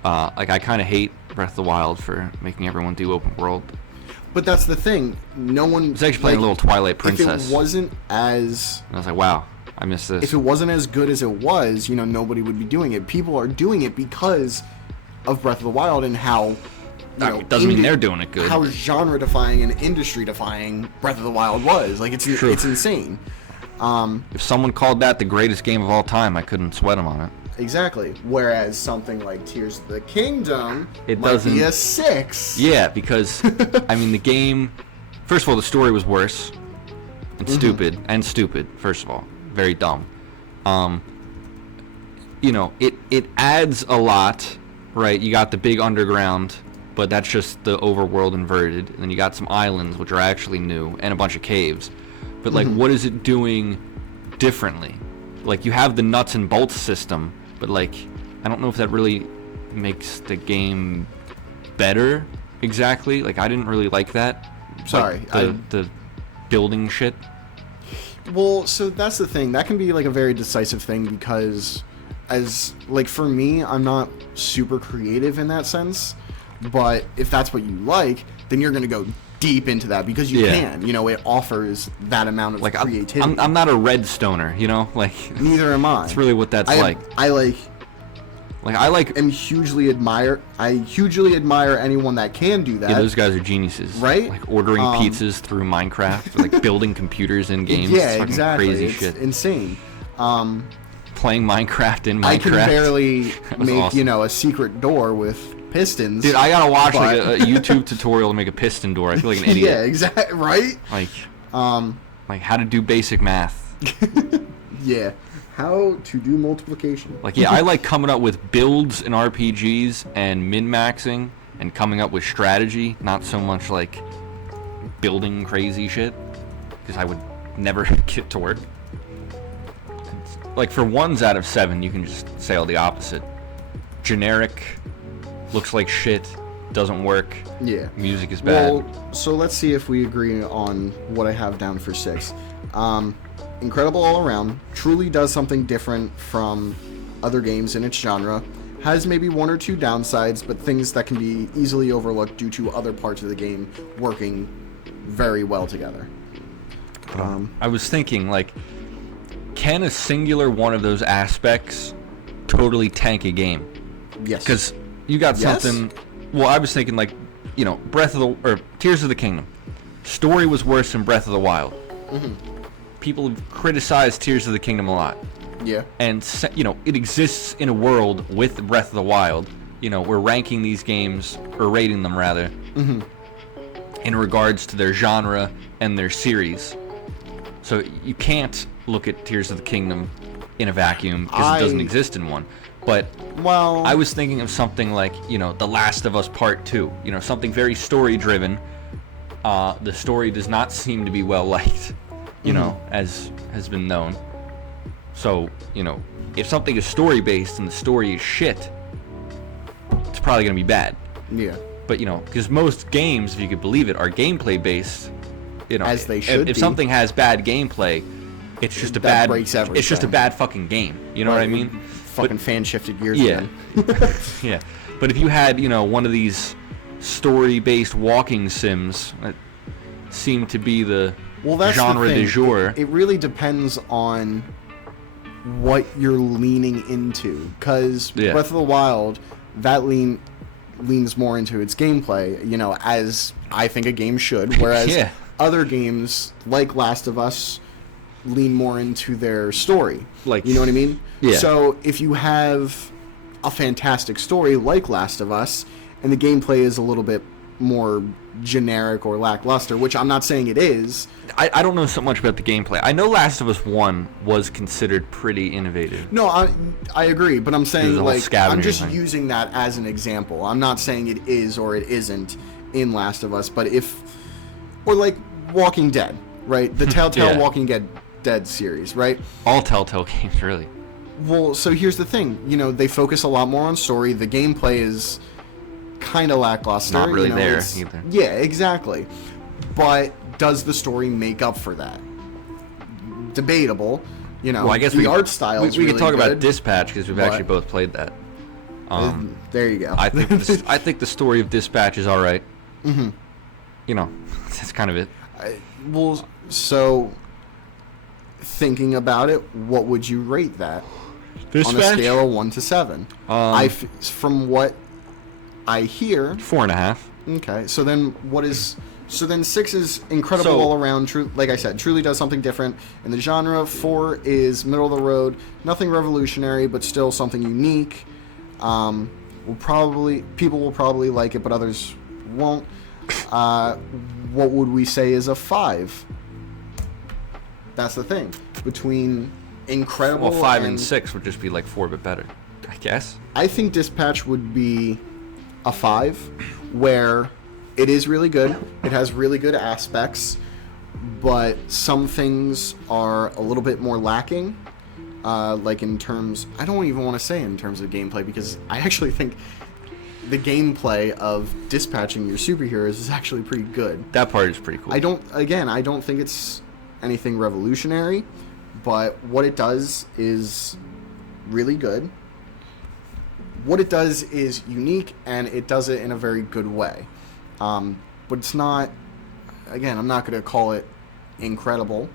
Like, I kind of hate Breath of the Wild for making everyone do open world. But that's the thing. No one. It's actually playing a little Twilight Princess. If it wasn't as. And I was like, wow, I missed this. If it wasn't as good as it was, nobody would be doing it. People are doing it because of Breath of the Wild and how. It doesn't mean they're doing it good. How genre-defying and industry-defying Breath of the Wild was. Like, it's insane. If someone called that the greatest game of all time, I couldn't sweat them on it. Exactly. Whereas something like Tears of the Kingdom it might doesn't be a 6. Yeah, because I mean the game. First of all, the story was worse and stupid. First of all, very dumb. It adds a lot, right? You got the big underground, but that's just the overworld inverted, and then you got some islands which are actually new and a bunch of caves. But like, what is it doing differently? Like, you have the nuts and bolts system, but like, I don't know if that really makes the game better exactly. Like, I didn't really like that. Sorry, like, the building shit. Well, so that's the thing. That can be like a very decisive thing because, as like for me, I'm not super creative in that sense. But if that's what you like, then you're gonna go deep into that because you can. It offers that amount of creativity. I'm not a red stoner, like. Neither am I. That's really what that's like. I hugely admire anyone that can do that. Yeah, those guys are geniuses. Right? Like ordering pizzas through Minecraft, or like building computers in games. Yeah, it's exactly. Crazy it's shit. Insane. Playing Minecraft in Minecraft. I can barely make, awesome. A secret door with pistons. Dude, I gotta watch like a YouTube tutorial to make a piston door. I feel like an idiot. Yeah, exactly. Right? Like how to do basic math. Yeah. How to do multiplication. Like, yeah, I like coming up with builds in RPGs and min-maxing and coming up with strategy, not so much like building crazy shit, because I would never get to work. Like, for 1s out of 7, you can just say all the opposite. Generic, looks like shit, doesn't work. Yeah. Music is bad. Well, so let's see if we agree on what I have down for 6. Incredible all around, truly does something different from other games in its genre, has maybe 1 or 2 downsides, but things that can be easily overlooked due to other parts of the game working very well together. I was thinking, like, can a singular one of those aspects totally tank a game? Yes. Because you got something. Well, I was thinking, like, Tears of the Kingdom. Story was worse than Breath of the Wild. People have criticized Tears of the Kingdom a lot. Yeah. And, it exists in a world with Breath of the Wild. We're ranking these games, or rating them rather, in regards to their genre and their series. So you can't look at Tears of the Kingdom in a vacuum because it doesn't exist in one. But I was thinking of something like, The Last of Us Part 2. Something very story-driven. The story does not seem to be well-liked. As has been known. So, if something is story-based and the story is shit, it's probably going to be bad. Yeah. But, because most games, if you could believe it, are gameplay-based. As they should be. If something has bad gameplay, it's just a bad... breaks everything. It's just a bad fucking game. You know what I mean? Fucking fan-shifted gears again. Yeah. But if you had, one of these story-based walking sims that seemed to be the... that's genre the thing. Du jour. It really depends on what you're leaning into. Because Breath of the Wild, that leans more into its gameplay, as I think a game should. Whereas other games, like Last of Us, lean more into their story. Like, you know what I mean? Yeah. So if you have a fantastic story like Last of Us, and the gameplay is a little bit more generic or lackluster, which I'm not saying it is. I don't know so much about the gameplay. I know Last of Us 1 was considered pretty innovative. No, I agree, but I'm saying, like, I'm just thing. using that as an example. I'm not saying it is or it isn't in Last of Us, but or like Walking Dead. right? The Telltale Yeah. Walking Dead series, right? All Telltale games, really. Well, so here's the thing. They focus a lot more on story. The gameplay is kind of lackluster. Not really there it's- either. Yeah, exactly. But does the story make up for that? Debatable. Well, I guess the art style we is could really talk about good. Dispatch because we've but- actually both played that. There you go. I think the story of Dispatch is all right. Mm-hmm. That's kind of it. Well, so thinking about it, what would you rate that on a scale of 1 to 7? From what I hear, 4.5. okay. So then 6 is incredible So- all around. Like I said, truly does something different in the genre. 4 is middle of the road, nothing revolutionary, but still something unique. People will probably like it, but others won't. What would we say is a 5? That's the thing. Between incredible Well, 5 and 6 would just be like 4 but better, I guess. I think Dispatch would be a 5, where it is really good. It has really good aspects, but some things are a little bit more lacking. Like in terms, I don't even want to say in terms of gameplay, because I actually think the gameplay of dispatching your superheroes is actually pretty good. That part is pretty cool. I don't think it's anything revolutionary, but what it does is really good. What it does is unique, and it does it in a very good way. But it's not, again, I'm not going to call it incredible.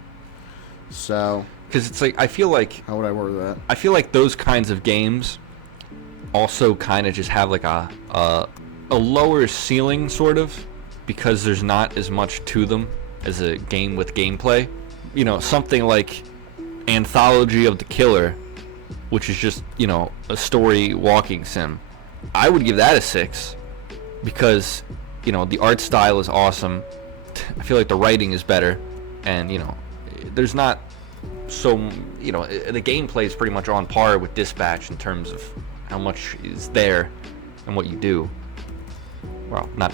So, Because it's like, I feel like those kinds of games also kind of just have like a lower ceiling, sort of, because there's not as much to them as a game with gameplay. Something like Anthology of the Killer, which is just, a story walking sim. I would give that a 6 because, the art style is awesome. I feel like the writing is better, and, there's not so, the gameplay is pretty much on par with Dispatch in terms of how much is there and what you do. Well, not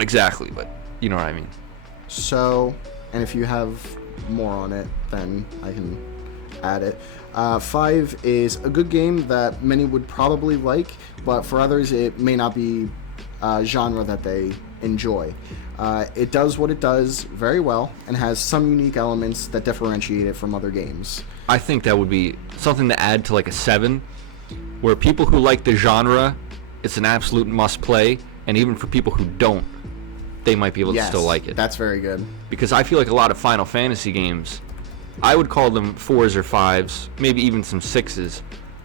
exactly, but you know what I mean. So, and if you have more on it, then I can add it. 5 is a good game that many would probably like, but for others it may not be a genre that they enjoy. It does what it does very well and has some unique elements that differentiate it from other games. I think that would be something to add to like a 7, where people who like the genre, it's an absolute must play, and even for people who don't, they might be able to still like it. That's very good. Because I feel like a lot of Final Fantasy games, I would call them 4s or 5s, maybe even some 6s,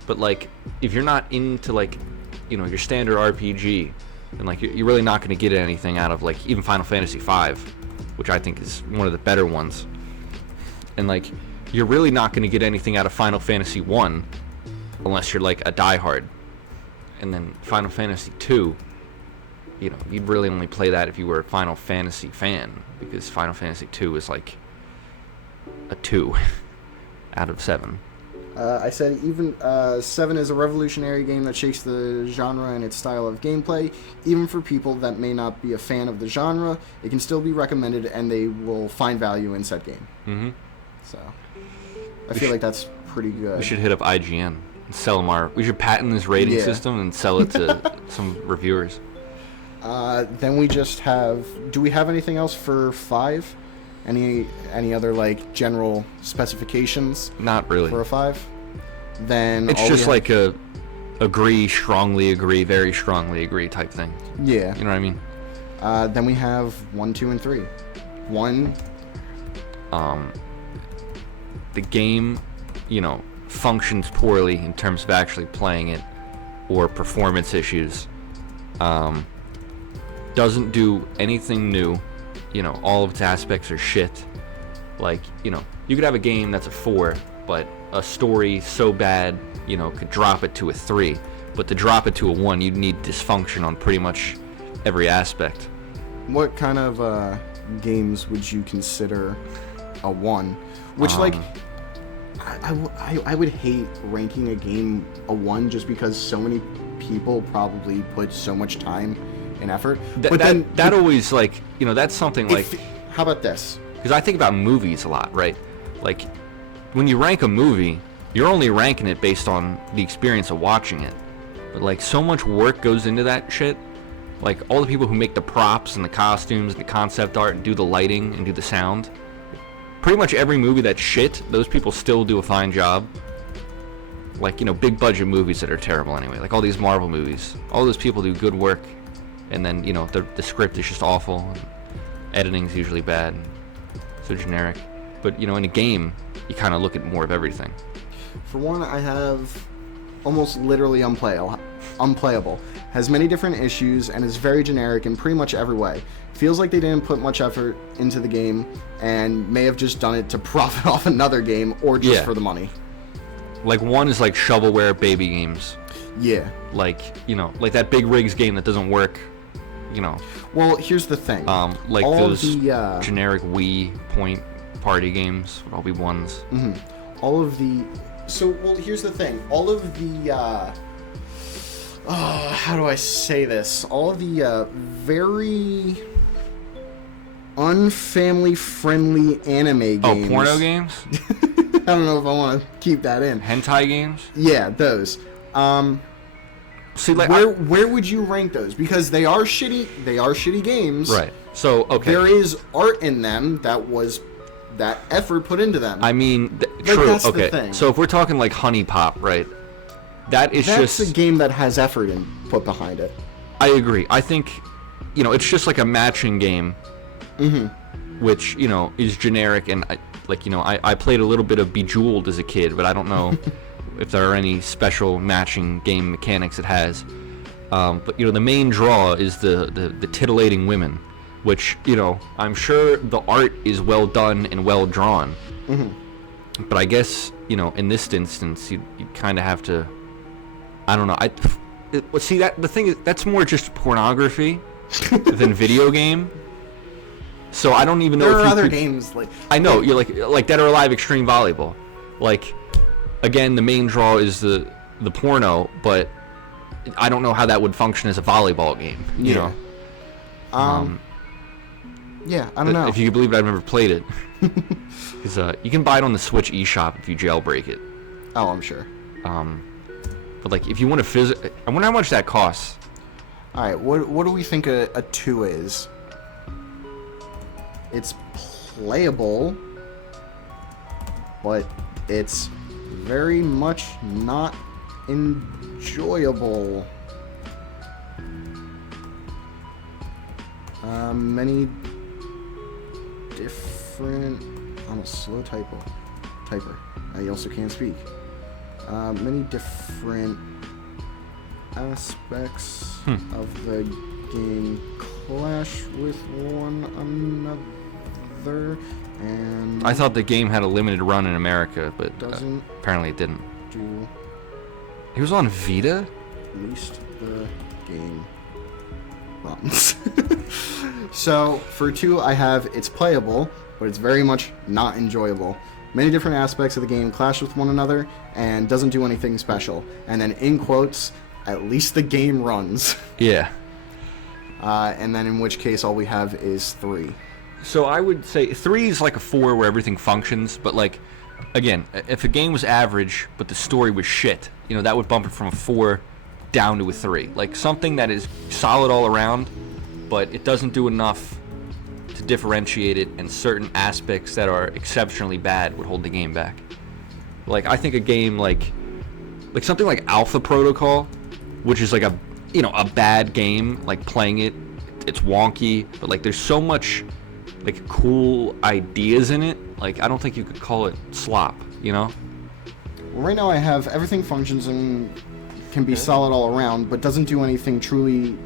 but like, if you're not into like, your standard RPG, then like you're really not going to get anything out of like even Final Fantasy V, which I think is one of the better ones. And like, you're really not going to get anything out of Final Fantasy 1 unless you're like a diehard. And then Final Fantasy 2, you'd really only play that if you were a Final Fantasy fan, because Final Fantasy 2 is like a 2 out of 7. I said even 7 is a revolutionary game that shakes the genre and its style of gameplay. Even for people that may not be a fan of the genre, it can still be recommended, and they will find value in said game. Mm-hmm. So, I feel like that's pretty good. We should hit up IGN and sell them we should patent this rating system and sell it to some reviewers. Then we just have... Do we have anything else for 5? Any other like general specifications? Not really. For a 5? Then it's just like a agree, strongly agree, very strongly agree type thing. Yeah. You know what I mean? Then we have 1, 2, and 3. 1. The game, functions poorly in terms of actually playing it, or performance issues. Doesn't do anything new. All of its aspects are shit. Like, you could have a game that's a 4, but a story so bad, could drop it to a 3. But to drop it to a 1, you'd need dysfunction on pretty much every aspect. What kind of games would you consider a 1? Which, I would hate ranking a game a 1 just because so many people probably put so much time and effort. But that always, like, that's something like... How about this? because I think about movies a lot, right? Like, when you rank a movie, you're only ranking it based on the experience of watching it. But, like, so much work goes into that shit. Like, all the people who make the props and the costumes and the concept art and do the lighting and do the sound. Pretty much every movie that's shit, those people still do a fine job. Like, you know, big budget movies that are terrible anyway. Like all these Marvel movies. All those people do good work. And then, you know, the script is just awful. And editing's usually bad. So generic. But, you know, in a game, you kind of look at more of everything. For one, I have almost literally unplayable. Has many different issues and is very generic in pretty much every way. Feels like they didn't put much effort into the game and may have just done it to profit off another game or just for the money. Like, one is like shovelware baby games. Yeah. Like, you know, like that Big Rigs game that doesn't work, you know. Well, here's the thing. Like all those the, generic Wii point party games would all be ones. Mm-hmm. All of the... So, well, here's the thing. All of the... how do I say this? All of the very unfamily-friendly anime games. Oh, porno games? I don't know if I want to keep that in. Hentai games? Yeah, those. See, like, where would you rank those? Because they are shitty. They are shitty games. Right. So, okay. There is art in them that effort put into them. I mean, like, true. that's Okay. the thing. So if we're talking like Honey Pop, right? That's a game that has effort put behind it. I agree. I think, you know, it's just like a matching game, which, you know, is generic. And I played a little bit of Bejeweled as a kid, but I don't know if there are any special matching game mechanics it has. But, you know, the main draw is the titillating women, which, you know, I'm sure the art is well done and well drawn. But I guess, you know, in this instance, you kind of have to, I don't know. See, that the thing is, that's more just pornography than video game. So I don't even know there if are you other could, games like I know you're like Dead or Alive Extreme Volleyball. Like, again, the main draw is the porno, but I don't know how that would function as a volleyball game. You know. Yeah, I don't know. If you can believe it, I've never played it. Because you can buy it on the Switch eShop if you jailbreak it. Oh, I'm sure. But like, if you want to I wonder how much that costs. All right, what do we think a 2 is? It's playable, but it's very much not enjoyable. Many different... I'm a slow typer. I also can't speak. Many different aspects of the game clash with one another, and I thought the game had a limited run in America, but apparently it didn't. It was on Vita? At least the game runs. So, for 2, I have it's playable, but it's very much not enjoyable. Many different aspects of the game clash with one another and doesn't do anything special. And then, in quotes, at least the game runs. Yeah. And then in which case all we have is 3. So I would say 3 is like a 4 where everything functions, but like, again, if a game was average but the story was shit, you know, that would bump it from a 4 down to a 3. Like something that is solid all around, but it doesn't do enough to differentiate it, and certain aspects that are exceptionally bad would hold the game back. Like, I think a game like something like Alpha Protocol, which is like a bad game, like playing it's wonky, but like there's so much like cool ideas in it. Like, I don't think you could call it slop, you know? Well, right now I have everything functions and can be solid all around, but doesn't do anything truly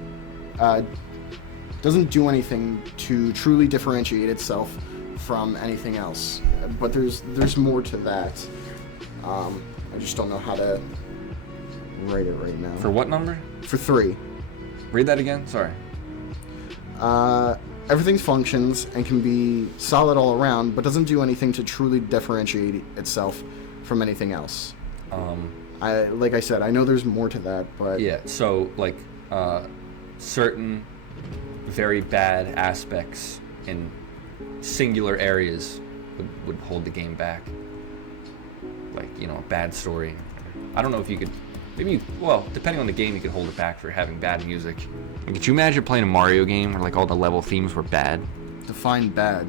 to truly differentiate itself from anything else. But there's more to that. I just don't know how to write it right now. For what number? For 3. Read that again. Sorry. Everything functions and can be solid all around, but doesn't do anything to truly differentiate itself from anything else. Like I said, I know there's more to that, but yeah. So like certain very bad aspects in singular areas would hold the game back. Like, you know, a bad story. I don't know if you could... Maybe, well, depending on the game, you could hold it back for having bad music. Like, could you imagine playing a Mario game where, like, all the level themes were bad? Define bad.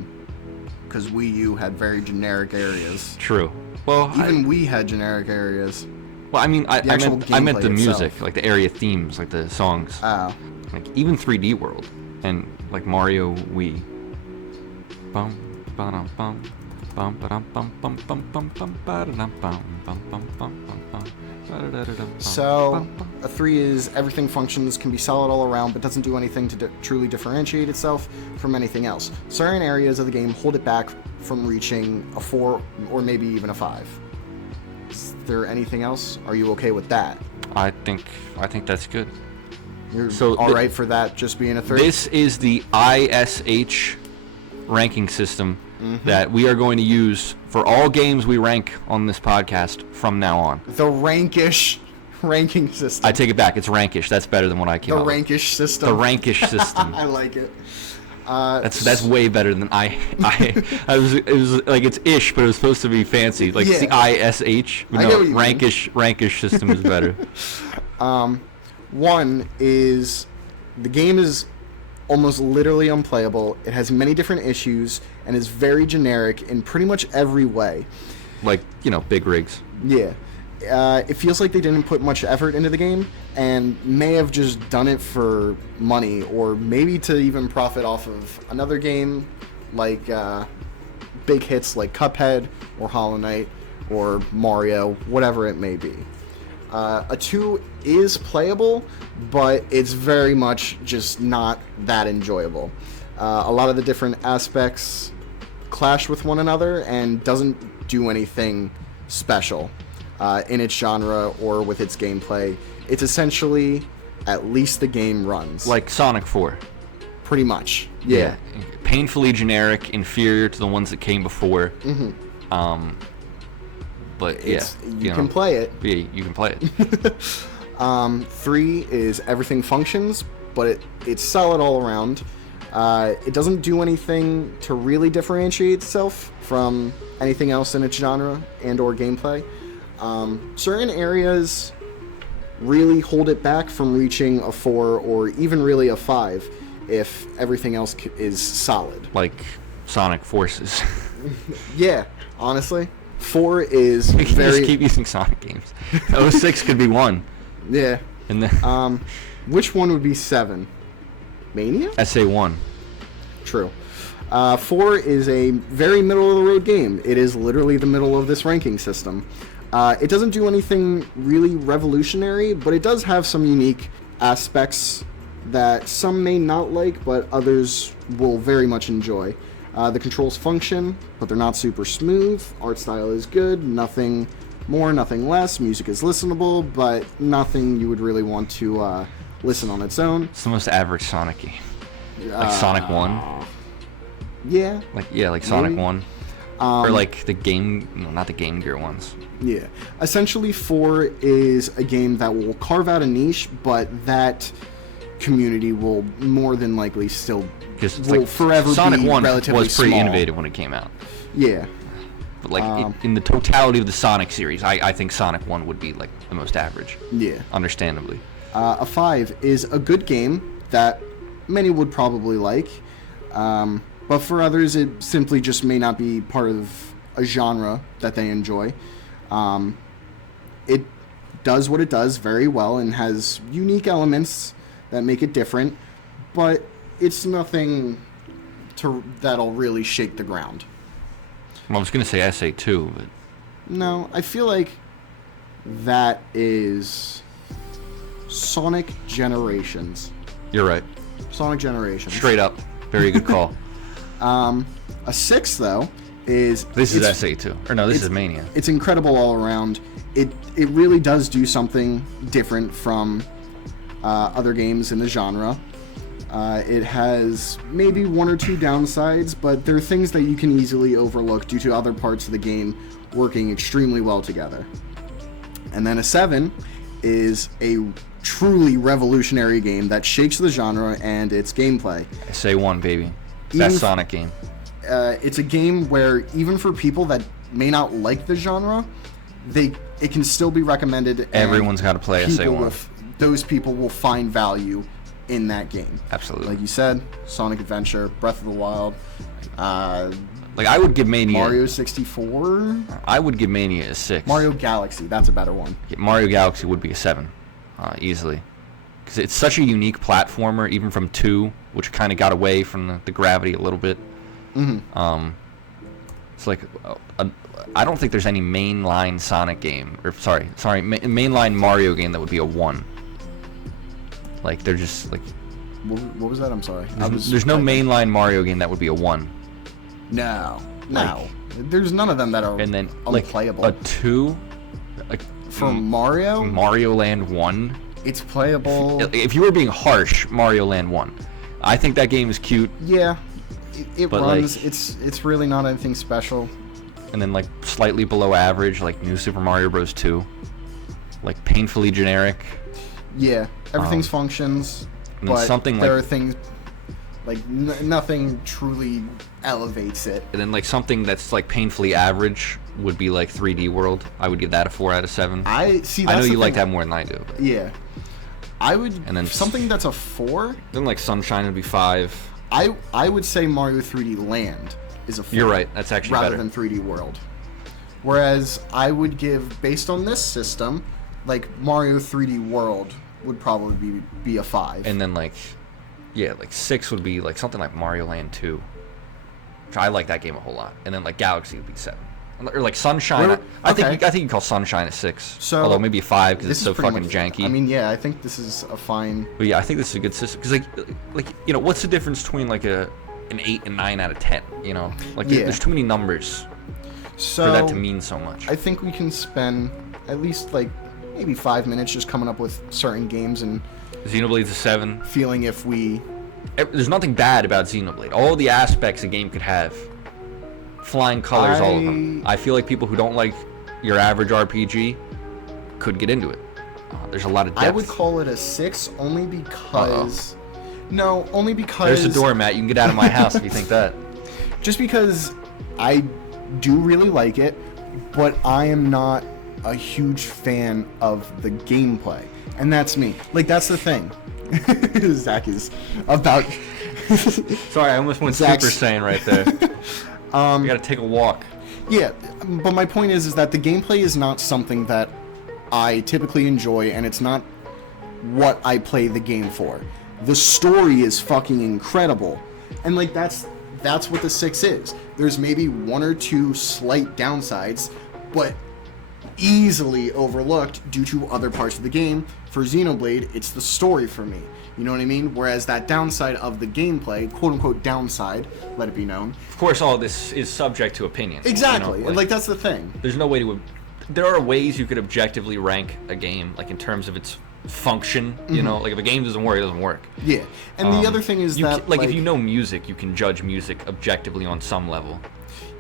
Because Wii U had very generic areas. True. Well, even we had generic areas. Well, I mean, I meant the music, itself. like the area themes, like the songs. Oh. Like, even 3D World. And, like, Mario Wii. Bum, ba-dum, bum. Bum, ba-dum, bum, bum, bum, bum, bum, ba-da-dum, bum, bum, bum, bum, bum, bum. So, a 3 is everything functions, can be solid all around, but doesn't do anything to truly differentiate itself from anything else. Certain areas of the game hold it back from reaching a 4 or maybe even a 5. Is there anything else? Are you okay with that? I think that's good. You're alright for that just being a 3? This is the ISH ranking system that we are going to use for all games we rank on this podcast from now on. The RankISH ranking system. I take it back. It's RankIsh. That's better than what I came up with. The RankIsh system. The RankIsh system. I like it. That's way better than it was like it's ish, but it was supposed to be fancy. Like it's the ISH. But no, RankIsh system is better. One is the game is almost literally unplayable. It has many different issues and is very generic in pretty much every way. Like, you know, big rigs. Yeah. It feels like they didn't put much effort into the game and may have just done it for money or maybe to even profit off of another game like big hits like Cuphead or Hollow Knight or Mario, whatever it may be. A 2 is playable, but it's very much just not that enjoyable. A lot of the different aspects clash with one another and doesn't do anything special in its genre or with its gameplay. It's essentially, at least the game runs. Like Sonic 4. Pretty much, yeah. Painfully generic, inferior to the ones that came before. But yeah, you can play it. Yeah, you can play it. 3 is everything functions, but it's solid all around. It doesn't do anything to really differentiate itself from anything else in its genre and or gameplay. Certain areas really hold it back from reaching a 4 or even really a 5 if everything else is solid. Like Sonic Forces. Yeah, honestly. 4 is we can very... just keep using Sonic games. 06 could be 1. Yeah. And then... which one would be 7? Mania? SA1. True. 4 is a very middle-of-the-road game. It is literally the middle of this ranking system. It doesn't do anything really revolutionary, but it does have some unique aspects that some may not like, but others will very much enjoy. The controls function, but they're not super smooth. Art style is good. Nothing more, nothing less. Music is listenable, but nothing you would really want to listen on its own. It's the most average Sonic game. Like Sonic 1. Yeah. Like Sonic maybe. 1. Or like the game, no, not the Game Gear ones. Yeah. Essentially, 4 is a game that will carve out a niche, but that community will more than likely still will like forever Sonic be 1 relatively was pretty small. innovative when it came out. Yeah. But like in the totality of the Sonic series, I think Sonic 1 would be like the most average. Yeah. Understandably. A 5 is a good game that many would probably like, but for others it simply just may not be part of a genre that they enjoy. It does what it does very well and has unique elements that make it different, but it's nothing that'll really shake the ground. Well, I was going to say SA2, but... No, I feel like that is Sonic Generations. You're right. Sonic Generations. Straight up. Very good call. A 6, though, is... This is SA2. Or no, this is Mania. It's incredible all around. It really does do something different from other games in the genre. It has maybe 1 or 2 downsides, but there are things that you can easily overlook due to other parts of the game working extremely well together. And then a 7 is a truly revolutionary game that shakes the genre and its gameplay. SA1, baby. That Sonic game. it's a game where even for people that may not like the genre, it can still be recommended. And everyone's got to play SA1. Those people will find value in that game. Absolutely. Like you said, Sonic Adventure, Breath of the Wild. Like I would give Mania. Mario 64. I would give Mania a 6. Mario Galaxy, that's a better one. Yeah, Mario Galaxy would be a 7, easily, because it's such a unique platformer, even from 2, which kind of got away from the gravity a little bit. Mm-hmm. It's like I don't think there's any mainline Sonic game, or mainline Mario game that would be a 1. Like they're just like. What was that? I'm sorry. There's no mainline Mario game that would be a 1. No. There's none of them that are and then unplayable. Like a 2, like for Mario Land 1. It's playable. If you were being harsh, Mario Land 1. I think that game is cute. Yeah, it runs. Like, it's really not anything special. And then like slightly below average, like New Super Mario Bros. 2. Like painfully generic. Yeah, everything's functions. And then but something there like, are things like nothing truly elevates it. And then like something that's like painfully average would be like 3D World. I would give that a 4 out of 7. I see. I know you like that more than I do. But. Yeah, I would. And then something that's a 4. Then like Sunshine would be 5. I would say Mario 3D Land is a 4. You're right. That's actually rather better than 3D World. Whereas I would give, based on this system, like Mario 3D World would probably be a 5. And then like 6 would be like something like Mario Land 2. I like that game a whole lot. And then like Galaxy would be 7. Or like Sunshine. I think you can call Sunshine a 6. So although maybe a 5 because it's so fucking janky. I mean, yeah, I think this is a fine. But yeah, I think this is a good system because like you know, what's the difference between like an 8 and 9 out of 10? You know, like there's too many numbers for that to mean so much. I think we can spend at least like maybe 5 minutes just coming up with certain games and Xenoblade's a 7. Feeling if we. There's nothing bad about Xenoblade. All the aspects a game could have. Flying colors, all of them. I feel like people who don't like your average RPG could get into it. There's a lot of depth. I would call it a 6 only because. No, only because. There's a doormat. You can get out of my house if you think that. Just because I do really like it, but I am not a huge fan of the gameplay. And that's me. Like, that's the thing. Zach is about. Sorry, I almost went Super Saiyan right there. You gotta take a walk. Yeah, but my point is that the gameplay is not something that I typically enjoy, and it's not what I play the game for. The story is fucking incredible, and like that's what the 6 is. There's maybe 1 or 2 slight downsides, but easily overlooked due to other parts of the game. For Xenoblade, it's the story for me. You know what I mean? Whereas that downside of the gameplay, quote-unquote downside, let it be known. Of course, all this is subject to opinion. Exactly. You know, like, that's the thing. There's no way to... There are ways you could objectively rank a game, like in terms of its function, you know? Like, if a game doesn't work, it doesn't work. Yeah. And the other thing is that... Like, if you know music, you can judge music objectively on some level.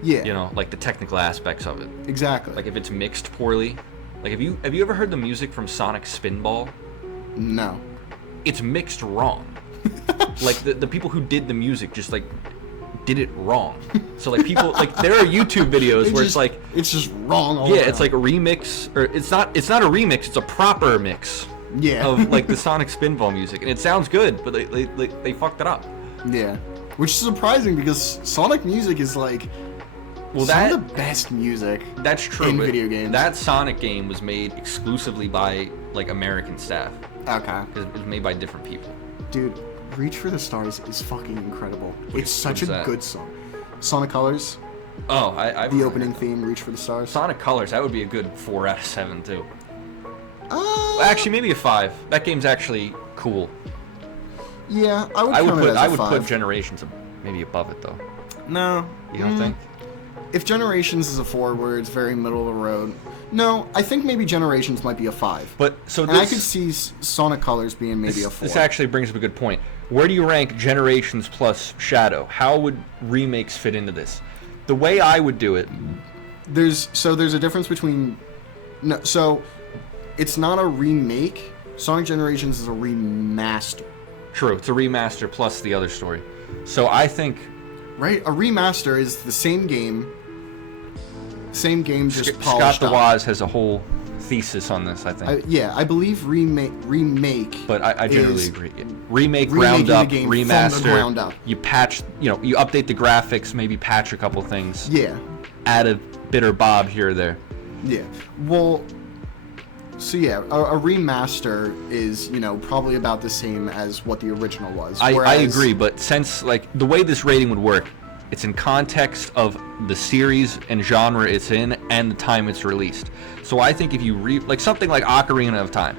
Yeah. You know, like the technical aspects of it. Exactly. Like, if it's mixed poorly. Like, have you ever heard the music from Sonic Spinball? No. It's mixed wrong. Like the people who did the music just like did it wrong. So like people like there are YouTube videos where it's like it's just wrong all yeah, around. it's like a remix or it's not a remix, it's a proper mix. Yeah. Of like the Sonic Spinball music. And it sounds good, but they fucked it up. Yeah. Which is surprising because Sonic music is like some of the best music. That's true. In video games. That Sonic game was made exclusively by like American staff. Okay. Because it was made by different people. Dude, Reach for the Stars is fucking incredible. It's such a good song. Sonic Colors. Oh, the opening theme, Reach for the Stars. Sonic Colors, that would be a good 4 out of 7 too. Actually, maybe a 5. That game's actually cool. Yeah, I would put Generations maybe above it though. No. You don't think? If Generations is a 4 where it's very middle of the road. No, I think maybe Generations might be a 5. But so I could see Sonic Colors being maybe a 4. This actually brings up a good point. Where do you rank Generations plus Shadow? How would remakes fit into this? The way I would do it. There's a difference between. No, so it's not a remake. Sonic Generations is a remaster. True, it's a remaster plus the other story. So I think right? A remaster is the same game just Scott polished up. DeWaz has a whole thesis on this, I think. I believe remake. But I generally agree. Remake, remaking ground the up, game remaster. from the ground up. You patch, you update the graphics, maybe patch a couple things. Yeah. Add a bit or bob here or there. Yeah. Well, so yeah, a remaster is, probably about the same as what the original was. I agree, but since, the way this rating would work, it's in context of the series and genre it's in and the time it's released. So I think if you something like Ocarina of Time,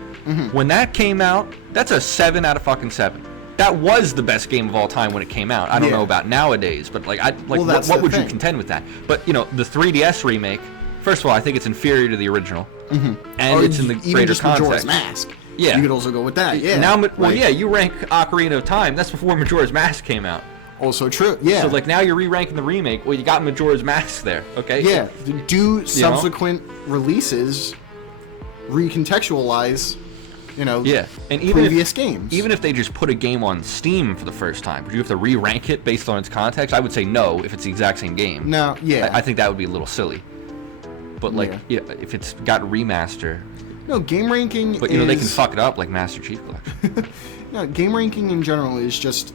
when that came out, that's a 7 out of fucking 7. That was the best game of all time when it came out. I don't know about nowadays, but what would you contend with that? But the 3DS remake, first of all, I think it's inferior to the original, and it's in the greater just context. Majora's Mask. Yeah, you could also go with that. Yeah. Now, you rank Ocarina of Time. That's before Majora's Mask came out. Also true. Yeah. So now you're re-ranking the remake. Well, you got Majora's Mask there. Okay. Yeah. Do subsequent releases recontextualize? Yeah, and even previous games. Even if they just put a game on Steam for the first time, would you have to re-rank it based on its context? I would say no if it's the exact same game. No, yeah. I think that would be a little silly. But if it's got remaster. No, game ranking. But they can fuck it up like Master Chief Collection. No, game ranking in general is just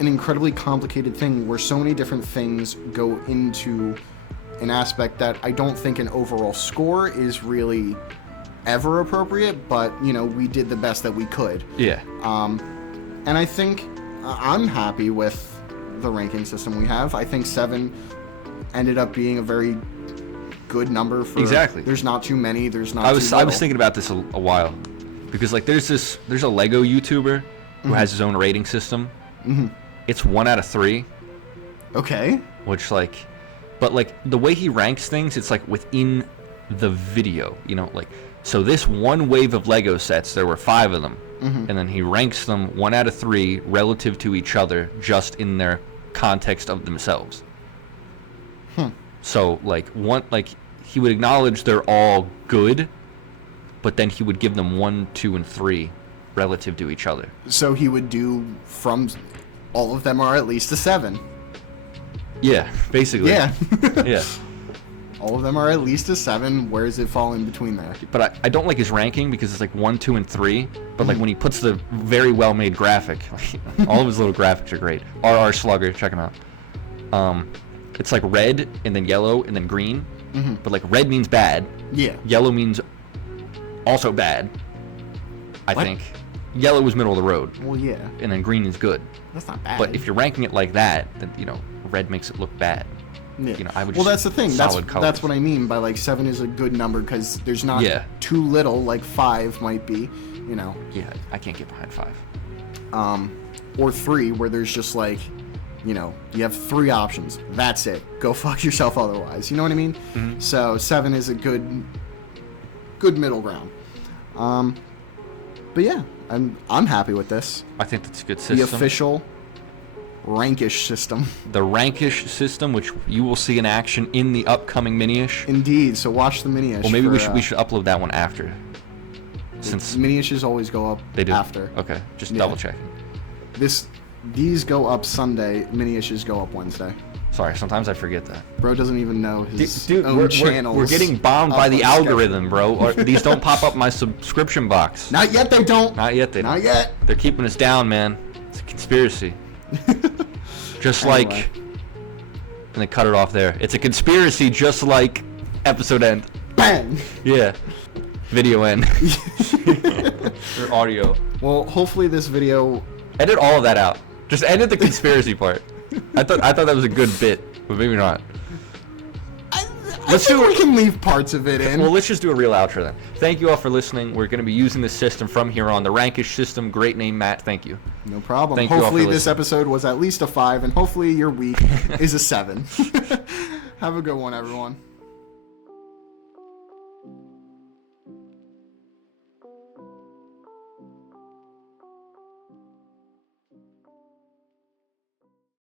an incredibly complicated thing where so many different things go into an aspect that I don't think an overall score is really ever appropriate, but we did the best that we could. Yeah. And I think I'm happy with the ranking system we have. I think 7 ended up being a very good number for. Exactly. There's not too many. There's not. I was thinking about this a while, because there's a Lego YouTuber who has his own rating system. It's 1 out of 3. Okay. Which but the way he ranks things, it's within the video. So this one wave of Lego sets, there were 5 of them, and then he ranks them 1 out of 3 relative to each other, just in their context of themselves. So he would acknowledge they're all good, but then he would give them 1, 2, and 3 relative to each other. So he would do from all of them are at least a 7. Yeah, basically. Yeah. Yeah. All of them are at least a 7. Where does it fall in between there? But I don't like his ranking because it's 1, 2, and 3. But when he puts the very well made graphic, all of his little graphics are great. RR Slugger, check him out. It's red and then yellow and then green. But red means bad. Yeah. Yellow means also bad. I think. Yellow is middle of the road. Well, yeah. And then green is good. That's not bad. But if you're ranking it like that, then red makes it look bad. Yeah. I would well, that's the thing. Solid colors. That's what I mean by 7 is a good number because there's not too little like 5 might be. Yeah, I can't get behind 5. Or 3 where there's just you have 3 options. That's it. Go fuck yourself otherwise. You know what I mean? So 7 is a good middle ground. But yeah, I'm happy with this. I think that's a good system. The official RankISH system. The RankISH system, which you will see in action in the upcoming Mini-ish. Indeed. So watch the Mini-ish. Well, maybe we should upload that one after. Since Mini-ishes always go up after. Okay, just double checking. These go up Sunday. Mini-ishes go up Wednesday. Sorry, sometimes I forget that. Bro doesn't even know his own channels. We're getting bombed by the algorithm, bro. These don't pop up my subscription box. Not yet they don't. Not yet they don't. Not yet. They're keeping us down, man. It's a conspiracy. Just anyway. And they cut it off there. It's a conspiracy just like episode end. Bang! Yeah. Video end. Or audio. Well, hopefully this video... Edit all of that out. Just edit the conspiracy part. I thought that was a good bit, but maybe not. We can leave parts of it in. Well, let's just do a real outro then. Thank you all for listening. We're going to be using this system from here on. The RankISH system. Great name, Matt. Thank you. No problem. Hopefully this episode was at least a 5, and hopefully your week is a 7. Have a good one, everyone.